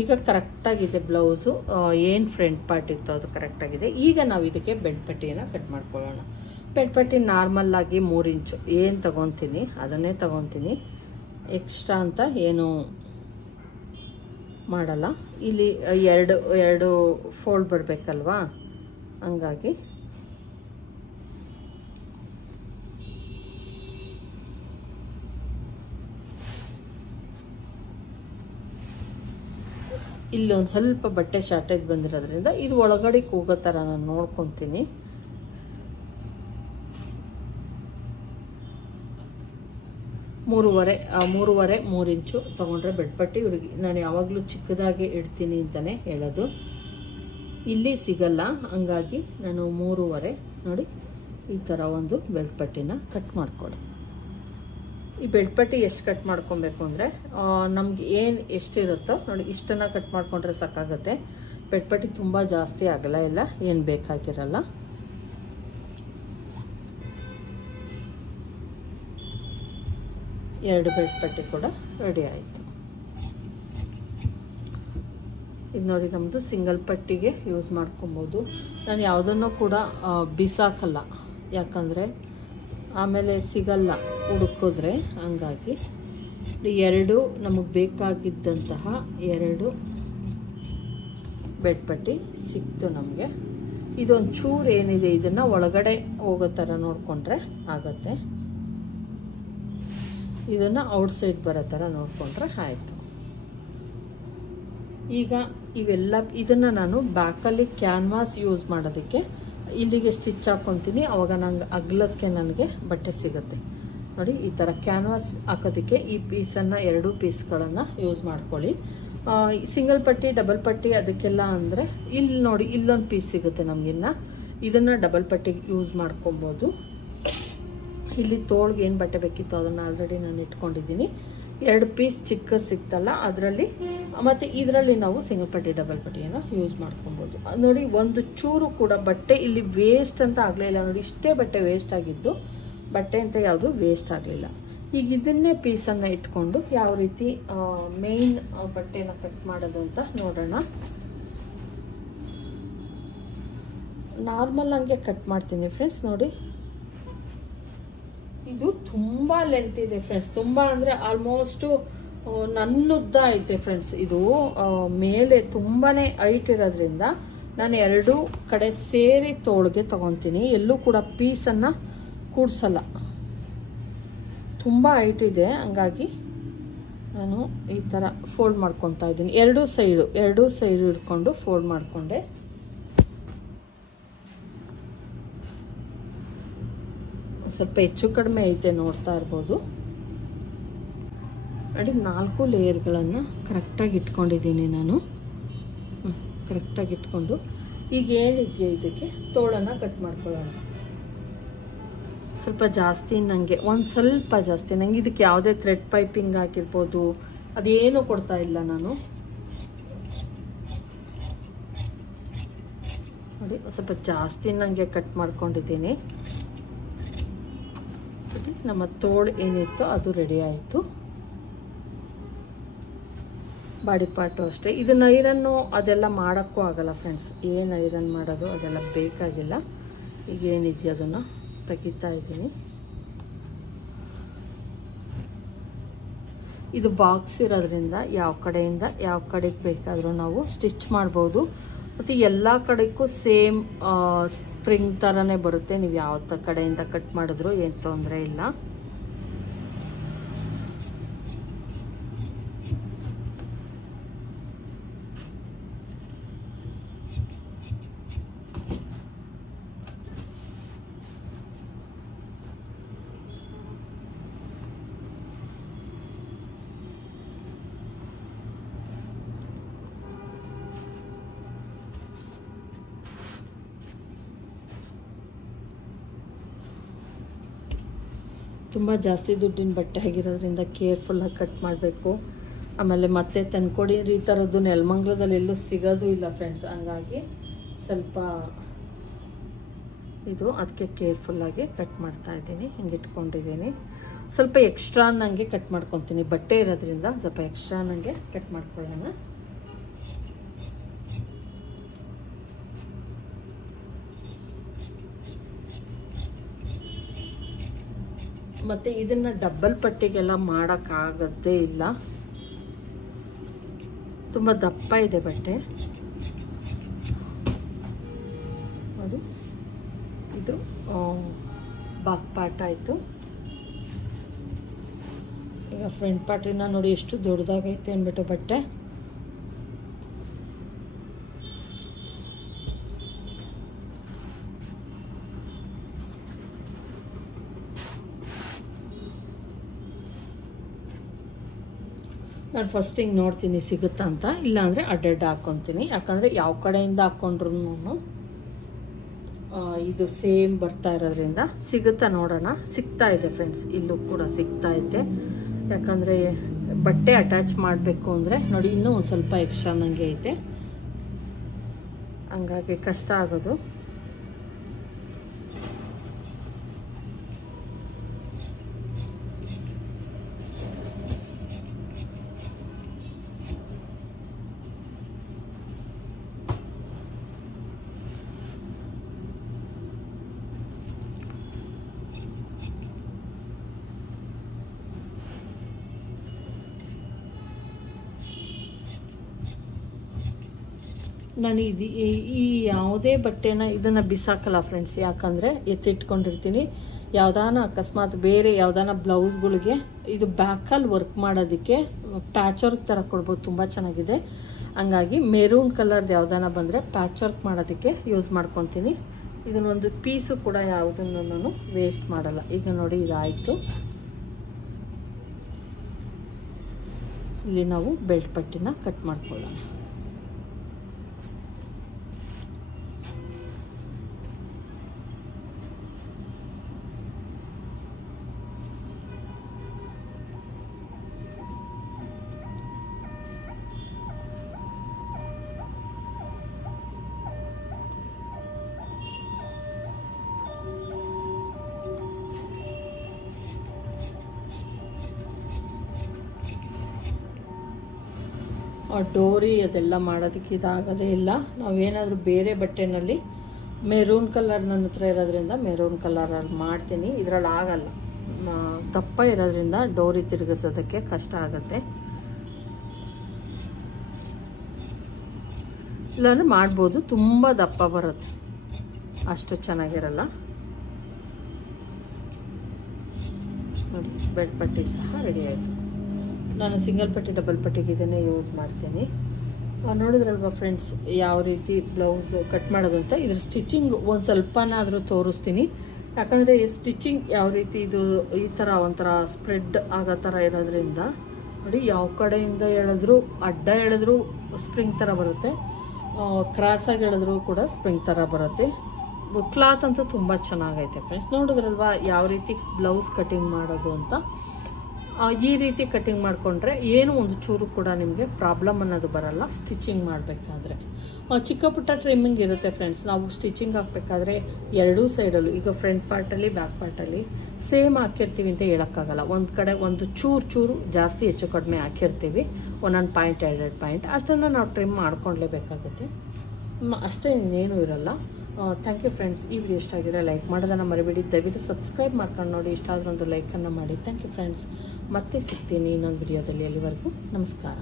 ಈಗ ಕರೆಕ್ಟಾಗಿದೆ ಬ್ಲೌಸು, ಏನು ಫ್ರಂಟ್ ಪಾರ್ಟ್ ಇತ್ತು ಅದು ಕರೆಕ್ಟಾಗಿದೆ. ಈಗ ನಾವು ಇದಕ್ಕೆ ಬೆಡ್ ಪಟ್ಟಿಯನ್ನು ಕಟ್ ಮಾಡ್ಕೊಳ್ಳೋಣ. ಬೆಡ್ ಪಟ್ಟಿ ನಾರ್ಮಲ್ಲಾಗಿ 3 ಇಂಚು ಏನು ತಗೊತೀನಿ ಅದನ್ನೇ ತಗೊತೀನಿ, ಎಕ್ಸ್ಟ್ರಾ ಅಂತ ಏನು ಮಾಡಲ್ಲ. ಇಲ್ಲಿ ಎರಡು ಫೋಲ್ಡ್ ಬರಬೇಕಲ್ವಾ, ಹಂಗಾಗಿ ಇಲ್ಲೊಂದು ಸ್ವಲ್ಪ ಬಟ್ಟೆ ಶಾರ್ಟೇಜ್ ಬಂದಿರೋದ್ರಿಂದ ಇದು ಒಳಗಡೆ ಹೋಗೋ ಥರ ನಾನು ನೋಡ್ಕೊತೀನಿ. ಮೂರುವರೆ 3 ಇಂಚು ತೊಗೊಂಡ್ರೆ ಬೆಡ್ ಪಟ್ಟಿ ಹುಡುಗಿ. ನಾನು ಯಾವಾಗಲೂ ಚಿಕ್ಕದಾಗಿ ಇಡ್ತೀನಿ ಅಂತಲೇ ಹೇಳೋದು, ಇಲ್ಲಿ ಸಿಗಲ್ಲ. ಹಂಗಾಗಿ ನಾನು 3.5 ನೋಡಿ ಈ ಥರ ಒಂದು ಬೆಡ್ ಪಟ್ಟಿನ ಕಟ್ ಮಾಡ್ಕೊಳ್ಳಿ. ಈ ಬೆಡ್ ಪಟ್ಟಿ ಎಷ್ಟು ಕಟ್ ಮಾಡ್ಕೊಬೇಕು ಅಂದರೆ ನಮ್ಗೆ ಏನು ಎಷ್ಟಿರುತ್ತೋ ನೋಡಿ ಇಷ್ಟನ್ನು ಕಟ್ ಮಾಡ್ಕೊಂಡ್ರೆ ಸಾಕಾಗುತ್ತೆ. ಬೆಡ್ ಪಟ್ಟಿ ತುಂಬ ಜಾಸ್ತಿ ಆಗಲ್ಲ, ಇಲ್ಲ ಏನು ಬೇಕಾಗಿರಲ್ಲ. ಎರಡು ಬೆಡ್ ಪಟ್ಟಿ ಕೂಡ ರೆಡಿ ಆಯಿತು. ಇದು ನೋಡಿ ನಮ್ಮದು ಸಿಂಗಲ್ ಪಟ್ಟಿಗೆ ಯೂಸ್ ಮಾಡ್ಕೊಬೋದು. ನಾನು ಯಾವುದನ್ನು ಕೂಡ ಬಿಸಾಕಲ್ಲ, ಯಾಕಂದರೆ ಆಮೇಲೆ ಸಿಗಲ್ಲ ಹುಡುಕಿದ್ರೆ. ಹಂಗಾಗಿ ಎರಡು ನಮಗೆ ಬೇಕಾಗಿದ್ದಂತಹ 2 ಬೆಡ್ ಪಟ್ಟಿ ಸಿಕ್ತು ನಮಗೆ. ಇದೊಂದು ಚೂರು ಏನಿದೆ ಇದನ್ನು ಒಳಗಡೆ ಹೋಗೋ ಥರ ನೋಡಿಕೊಂಡ್ರೆ ಆಗುತ್ತೆ. ಇದನ್ನು ಔಟ್ಸೈಡ್ ಬರೋ ಥರ ನೋಡಿಕೊಂಡ್ರೆ ಆಯಿತು. ಈಗ ಇದನ್ನು ನಾನು ಬ್ಯಾಕಲ್ಲಿ ಕ್ಯಾನ್ವಾಸ್ ಯೂಸ್ ಮಾಡೋದಕ್ಕೆ ಇಲ್ಲಿಗೆ ಸ್ಟಿಚ್ ಹಾಕ್ಕೊತೀನಿ. ಅವಾಗ ನಂಗೆ ಅಗಲಕ್ಕೆ ನನಗೆ ಬಟ್ಟೆ ಸಿಗುತ್ತೆ ನೋಡಿ. ಈ ಥರ ಕ್ಯಾನ್ವಾಸ್ ಹಾಕೋದಕ್ಕೆ ಈ ಪೀಸನ್ನು 2 ಪೀಸ್ಗಳನ್ನು ಯೂಸ್ ಮಾಡ್ಕೊಳ್ಳಿ. ಸಿಂಗಲ್ ಪಟ್ಟಿ ಡಬಲ್ ಪಟ್ಟಿ ಅದಕ್ಕೆಲ್ಲ ಅಂದರೆ ಇಲ್ಲಿ ನೋಡಿ ಇಲ್ಲೊಂದು ಪೀಸ್ ಸಿಗುತ್ತೆ ನಮಗಿನ್ನ, ಇದನ್ನು ಡಬಲ್ ಪಟ್ಟಿಗೆ ಯೂಸ್ ಮಾಡ್ಕೊಬೋದು. ಇಲ್ಲಿ ತೋಳ್ಗೆ ಏನು ಬಟ್ಟೆ ಬೇಕಿತ್ತು ಅದನ್ನು ಆಲ್ರೆಡಿ ನಾನು ಇಟ್ಕೊಂಡಿದ್ದೀನಿ. 2 ಪೀಸ್ ಚಿಕ್ಕ ಸಿಕ್ತಲ್ಲ ಅದರಲ್ಲಿ, ಮತ್ತು ಇದರಲ್ಲಿ ನಾವು ಸಿಂಗಲ್ ಪಟ್ಟಿ ಡಬಲ್ ಪಟ್ಟಿಯನ್ನು ಯೂಸ್ ಮಾಡ್ಕೊಬೋದು. ನೋಡಿ ಒಂದು ಚೂರು ಕೂಡ ಬಟ್ಟೆ ಇಲ್ಲಿ ವೇಸ್ಟ್ ಅಂತ ಆಗಲೇ ಇಲ್ಲ ನೋಡಿ. ಇಷ್ಟೇ ಬಟ್ಟೆ ವೇಸ್ಟ್ ಆಗಿದ್ದು, ಬಟ್ಟೆ ಅಂತ ಯಾವುದು ವೇಸ್ಟ್ ಆಗಲಿಲ್ಲ. ಈಗ ಇದನ್ನೇ ಪೀಸನ್ನು ಇಟ್ಕೊಂಡು ಯಾವ ರೀತಿ ಮೇನ್ ಬಟ್ಟೆನ ಕಟ್ ಮಾಡೋದು ಅಂತ ನೋಡೋಣ. ನಾರ್ಮಲ್ ಹಂಗೆ ಕಟ್ ಮಾಡ್ತೀನಿ ಫ್ರೆಂಡ್ಸ್. ನೋಡಿ ಇದು ತುಂಬ ಲೆಂತ್ ಇದೆ ಫ್ರೆಂಡ್ಸ್, ತುಂಬ ಅಂದರೆ ಆಲ್ಮೋಸ್ಟು ನನ್ನುದ್ದ ಐತೆ ಫ್ರೆಂಡ್ಸ್. ಇದು ಮೇಲೆ ತುಂಬಾ ಹೈಟ್ ಇರೋದ್ರಿಂದ ನಾನು 2 ಕಡೆ ಸೇರಿ ತೋಳ್ಗೆ ತಗೊತೀನಿ. ಎಲ್ಲೂ ಕೂಡ ಪೀಸನ್ನು ಕೂಡ್ಸಲ್ಲ, ತುಂಬ ಹೈಟ್ ಇದೆ. ಹಂಗಾಗಿ ನಾನು ಈ ಥರ ಫೋಲ್ಡ್ ಮಾಡ್ಕೊತಾ ಇದ್ದೀನಿ. 2 ಸೈಡು ಹಿಡ್ಕೊಂಡು ಫೋಲ್ಡ್ ಮಾಡಿಕೊಂಡೆ. ಸ್ವಲ್ಪ ಹೆಚ್ಚು ಕಡಿಮೆ ಐತೆ ನೋಡ್ತಾ ಇರ್ಬೋದು ನೋಡಿ. 4 ಲೇಯರ್ಗಳನ್ನು ಕರೆಕ್ಟಾಗಿ ಇಟ್ಕೊಂಡಿದ್ದೀನಿ ನಾನು. ಕರೆಕ್ಟಾಗಿ ಇಟ್ಕೊಂಡು ಈಗ ಏನಿದೆಯೋ ಇದಕ್ಕೆ ತೋಳನ್ನು ಕಟ್ ಮಾಡ್ಕೊಳ್ಳೋಣ. ಸ್ವಲ್ಪ ಜಾಸ್ತಿ ನನಗೆ ಒಂದು ಸ್ವಲ್ಪ ಜಾಸ್ತಿ ನನಗೆ ಇದಕ್ಕೆ ಯಾವುದೇ ಥ್ರೆಡ್ ಪೈಪಿಂಗ್ ಆಗಿರ್ಬೋದು ಅದೇನು ಕೊಡ್ತಾ ಇಲ್ಲ ನಾನು ನೋಡಿ. ಸ್ವಲ್ಪ ಜಾಸ್ತಿ ನನಗೆ ಕಟ್ ಮಾಡ್ಕೊಂಡಿದ್ದೀನಿ. ನಮ್ಮ ತೋಳು ಏನಿತ್ತು ಅದು ರೆಡಿ ಆಯಿತು. ಬಾಡಿ ಪಾರ್ಟು ಅಷ್ಟೇ. ಇದನ್ನ ಐರನ್ನು ಅದೆಲ್ಲ ಮಾಡೋಕ್ಕೂ ಆಗಲ್ಲ ಫ್ರೆಂಡ್ಸ್. ಏನು ಐರನ್ ಮಾಡೋದು ಅದೆಲ್ಲ ಬೇಕಾಗಿಲ್ಲ. ಈಗ ಏನಿದೆಯೋ ಅದನ್ನು ತೆಗಿತಾ ಇದ್ದೀನಿ. ಇದು ಬಾಕ್ಸ್ ಇರೋದ್ರಿಂದ ಯಾವ ಕಡೆಯಿಂದ ಯಾವ ಕಡೆಗೆ ಬೇಕಾದರೂ ನಾವು ಸ್ಟಿಚ್ ಮಾಡ್ಬೋದು. ಮತ್ತು ಎಲ್ಲ ಕಡೆಗೂ ಸೇಮ್ ಸ್ಪ್ರಿಂಗ್ ಥರನೇ ಬರುತ್ತೆ. ನೀವು ಯಾವ ಕಡೆಯಿಂದ ಕಟ್ ಮಾಡಿದ್ರು ಏನು ತೊಂದರೆ ಇಲ್ಲ. ತುಂಬ ಜಾಸ್ತಿ ದುಡ್ಡಿನ ಬಟ್ಟೆ ಆಗಿರೋದ್ರಿಂದ ಕೇರ್ಫುಲ್ಲಾಗಿ ಕಟ್ ಮಾಡಬೇಕು. ಆಮೇಲೆ ಮತ್ತೆ ತಂದ್ಕೊಡಿ ಈ ಥರದ್ದು ನೆಲಮಂಗ್ಲದಲ್ಲಿ ಎಲ್ಲೂ ಸಿಗೋದು ಇಲ್ಲ ಫ್ರೆಂಡ್ಸ್. ಹಂಗಾಗಿ ಸ್ವಲ್ಪ ಇದು ಅದಕ್ಕೆ ಕೇರ್ಫುಲ್ಲಾಗಿ ಕಟ್ ಮಾಡ್ತಾ ಇದ್ದೀನಿ. ಹಿಂಗೆ ಇಟ್ಕೊಂಡಿದ್ದೀನಿ. ಸ್ವಲ್ಪ ಎಕ್ಸ್ಟ್ರಾ ನನಗೆ ಕಟ್ ಮಾಡ್ಕೊತೀನಿ. ಬಟ್ಟೆ ಇರೋದ್ರಿಂದ ಸ್ವಲ್ಪ ಎಕ್ಸ್ಟ್ರಾ ನನಗೆ ಕಟ್ ಮಾಡ್ಕೊಳ್ಳೋಣ. ಮತ್ತು ಇದನ್ನು ಡಬಲ್ ಪಟ್ಟಿಗೆಲ್ಲ ಮಾಡೋಕ್ಕಾಗದೇ ಇಲ್ಲ. ತುಂಬ ದಪ್ಪ ಇದೆ ಬಟ್ಟೆ ನೋಡಿ. ಇದು ಬ್ಯಾಕ್ ಪಾರ್ಟ್ ಆಯಿತು. ಈಗ ಫ್ರಂಟ್ ಪಾರ್ಟಿನ ನೋಡಿ ಎಷ್ಟು ದೊಡ್ಡದಾಗೈತೆ ಅಂದ್ಬಿಟ್ಟು ಬಟ್ಟೆ. ನಾನು ಫಸ್ಟ್ ಹಿಂಗೆ ನೋಡ್ತೀನಿ ಸಿಗುತ್ತಾ ಅಂತ. ಇಲ್ಲಾಂದರೆ ಅಡ್ಡ ಹಾಕ್ಕೊತೀನಿ. ಯಾಕಂದರೆ ಯಾವ ಕಡೆಯಿಂದ ಹಾಕ್ಕೊಂಡ್ರು ಇದು ಸೇಮ್ ಬರ್ತಾ ಇರೋದ್ರಿಂದ ಸಿಗುತ್ತಾ ನೋಡೋಣ. ಸಿಗ್ತಾ ಇದೆ ಫ್ರೆಂಡ್ಸ್, ಇಲ್ಲೂ ಕೂಡ ಸಿಗ್ತಾ ಐತೆ. ಯಾಕಂದರೆ ಬಟ್ಟೆ ಅಟ್ಯಾಚ್ ಮಾಡಬೇಕು ಅಂದರೆ ನೋಡಿ ಇನ್ನೂ ಒಂದು ಸ್ವಲ್ಪ ಎಕ್ಸ್ಟ್ರಾ ನನಗೆ ಐತೆ. ಹಂಗಾಗಿ ಕಷ್ಟ ಆಗೋದು. ನಾನು ಈ ಯಾವುದೇ ಬಟ್ಟೆನ ಇದನ್ನು ಬಿಸಾಕಲ್ಲ ಫ್ರೆಂಡ್ಸ್. ಯಾಕಂದರೆ ಎತ್ತಿಟ್ಕೊಂಡಿರ್ತೀನಿ. ಯಾವುದಾನ ಅಕಸ್ಮಾತ್ ಬೇರೆ ಯಾವುದಾನ ಬ್ಲೌಸ್ಗಳಿಗೆ ಇದು ಬ್ಯಾಕಲ್ಲಿ ವರ್ಕ್ ಮಾಡೋದಕ್ಕೆ ಪ್ಯಾಚ್ ವರ್ಕ್ ಥರ ಕೊಡ್ಬೋದು, ತುಂಬ ಚೆನ್ನಾಗಿದೆ. ಹಂಗಾಗಿ ಮೆರೂನ್ ಕಲರ್ದು ಯಾವುದಾನ ಬಂದರೆ ಪ್ಯಾಚ್ ವರ್ಕ್ ಮಾಡೋದಕ್ಕೆ ಯೂಸ್ ಮಾಡ್ಕೊತೀನಿ. ಇದನ್ನೊಂದು ಪೀಸು ಕೂಡ ಯಾವುದನ್ನು ನಾನು ವೇಸ್ಟ್ ಮಾಡಲ್ಲ. ಈಗ ನೋಡಿ ಇದಾಯಿತು. ಇಲ್ಲಿ ನಾವು ಬೆಲ್ಟ್ ಪಟ್ಟಿನ ಕಟ್ ಮಾಡ್ಕೊಳ್ಳೋಣ. ಡೋರಿ ಅದೆಲ್ಲ ಮಾಡೋದಕ್ಕೆ ಇದಾಗೋದೇ ಇಲ್ಲ. ನಾವೇನಾದರೂ ಬೇರೆ ಬಟ್ಟೆನಲ್ಲಿ ಮೆರೂನ್ ಕಲರ್ ನನ್ನ ಹತ್ರ ಇರೋದ್ರಿಂದ ಮೆರೂನ್ ಕಲರಲ್ಲಿ ಮಾಡ್ತೀನಿ. ಇದರಲ್ಲಿ ಆಗಲ್ಲ, ದಪ್ಪ ಇರೋದ್ರಿಂದ ಡೋರಿ ತಿರುಗಿಸೋದಕ್ಕೆ ಕಷ್ಟ ಆಗುತ್ತೆ. ಇಲ್ಲಾಂದ್ರೆ ಮಾಡ್ಬೋದು, ತುಂಬ ದಪ್ಪ ಬರುತ್ತೆ, ಅಷ್ಟು ಚೆನ್ನಾಗಿರಲ್ಲ. ನೋಡಿ ಬೆಲ್ಟ್ ಪಟ್ಟಿ ಸಹ ರೆಡಿ ಆಯಿತು. ನಾನು ಸಿಂಗಲ್ ಪಟ್ಟಿ ಡಬಲ್ ಪಟ್ಟಿಗೆ ಇದನ್ನೇ ಯೂಸ್ ಮಾಡ್ತೀನಿ. ನೋಡಿದ್ರಲ್ವ ಫ್ರೆಂಡ್ಸ್ ಯಾವ ರೀತಿ ಬ್ಲೌಸ್ ಕಟ್ ಮಾಡೋದು ಅಂತ. ಇದ್ರ ಸ್ಟಿಚಿಂಗ್ ಒಂದು ಸ್ವಲ್ಪನಾದರೂ ತೋರಿಸ್ತೀನಿ, ಯಾಕಂದರೆ ಸ್ಟಿಚಿಂಗ್ ಯಾವ ರೀತಿ ಇದು ಈ ಥರ ಒಂಥರ ಸ್ಪ್ರೆಡ್ ಆಗೋ ಥರ ಇರೋದ್ರಿಂದ ನೋಡಿ ಯಾವ ಕಡೆಯಿಂದ ಎಳೆದ್ರೂ ಅಡ್ಡ ಎಳೆದ್ರೂ ಸ್ಪ್ರಿಂಗ್ ಥರ ಬರುತ್ತೆ, ಕ್ರಾಸಾಗಿ ಎಳೆದ್ರೂ ಕೂಡ ಸ್ಪ್ರಿಂಗ್ ಥರ ಬರುತ್ತೆ. ಕ್ಲಾತ್ ಅಂತೂ ತುಂಬ ಚೆನ್ನಾಗೈತೆ ಫ್ರೆಂಡ್ಸ್. ನೋಡಿದ್ರಲ್ವ ಯಾವ ರೀತಿ ಬ್ಲೌಸ್ ಕಟಿಂಗ್ ಮಾಡೋದು ಅಂತ. ಈ ರೀತಿ ಕಟಿಂಗ್ ಮಾಡಿಕೊಂಡ್ರೆ ಏನು ಒಂದು ಚೂರು ಕೂಡ ನಿಮಗೆ ಪ್ರಾಬ್ಲಮ್ ಅನ್ನೋದು ಬರಲ್ಲ ಸ್ಟಿಚಿಂಗ್ ಮಾಡಬೇಕಾದ್ರೆ. ಚಿಕ್ಕ ಪುಟ್ಟ ಟ್ರಿಮ್ಮಿಂಗ್ ಇರುತ್ತೆ ಫ್ರೆಂಡ್ಸ್. ನಾವು ಸ್ಟಿಚಿಂಗ್ ಹಾಕಬೇಕಾದ್ರೆ ಎರಡೂ ಸೈಡಲ್ಲೂ, ಈಗ ಫ್ರಂಟ್ ಪಾರ್ಟಲ್ಲಿ ಬ್ಯಾಕ್ ಪಾರ್ಟಲ್ಲಿ ಸೇಮ್ ಹಾಕಿರ್ತೀವಿ ಅಂತ ಹೇಳೋಕ್ಕಾಗಲ್ಲ. ಒಂದು ಕಡೆ ಒಂದು ಚೂರು ಜಾಸ್ತಿ ಹೆಚ್ಚು ಕಡಿಮೆ ಹಾಕಿರ್ತೀವಿ, ಒಂದೊಂದು ಪಾಯಿಂಟ್ 2 ಪಾಯಿಂಟ್ ಅಷ್ಟನ್ನು ನಾವು ಟ್ರಿಮ್ ಮಾಡ್ಕೊಳ್ಳೇಬೇಕಾಗುತ್ತೆ. ಅಷ್ಟೇ, ಇನ್ನೇನು ಇರಲ್ಲ. Thank you friends. ಈ ವಿಡಿಯೋ ಇಷ್ಟ ಆಗಿದ್ರೆ ಲೈಕ್ ಮಾಡೋದನ್ನು ಮರಿಬೇಡಿ. ದಯವಿಟ್ಟು ಸಬ್ಸ್ಕ್ರೈಬ್ ಮಾಡ್ಕೊಂಡು ನೋಡಿ. ಇಷ್ಟ ಆದರೂ ಒಂದು ಲೈಕನ್ನು ಮಾಡಿ. Thank you friends. ಮತ್ತೆ ಸಿಗ್ತೀನಿ ಇನ್ನೊಂದು ವಿಡಿಯೋದಲ್ಲಿ. ಅಲ್ಲಿವರೆಗೂ ನಮಸ್ಕಾರ.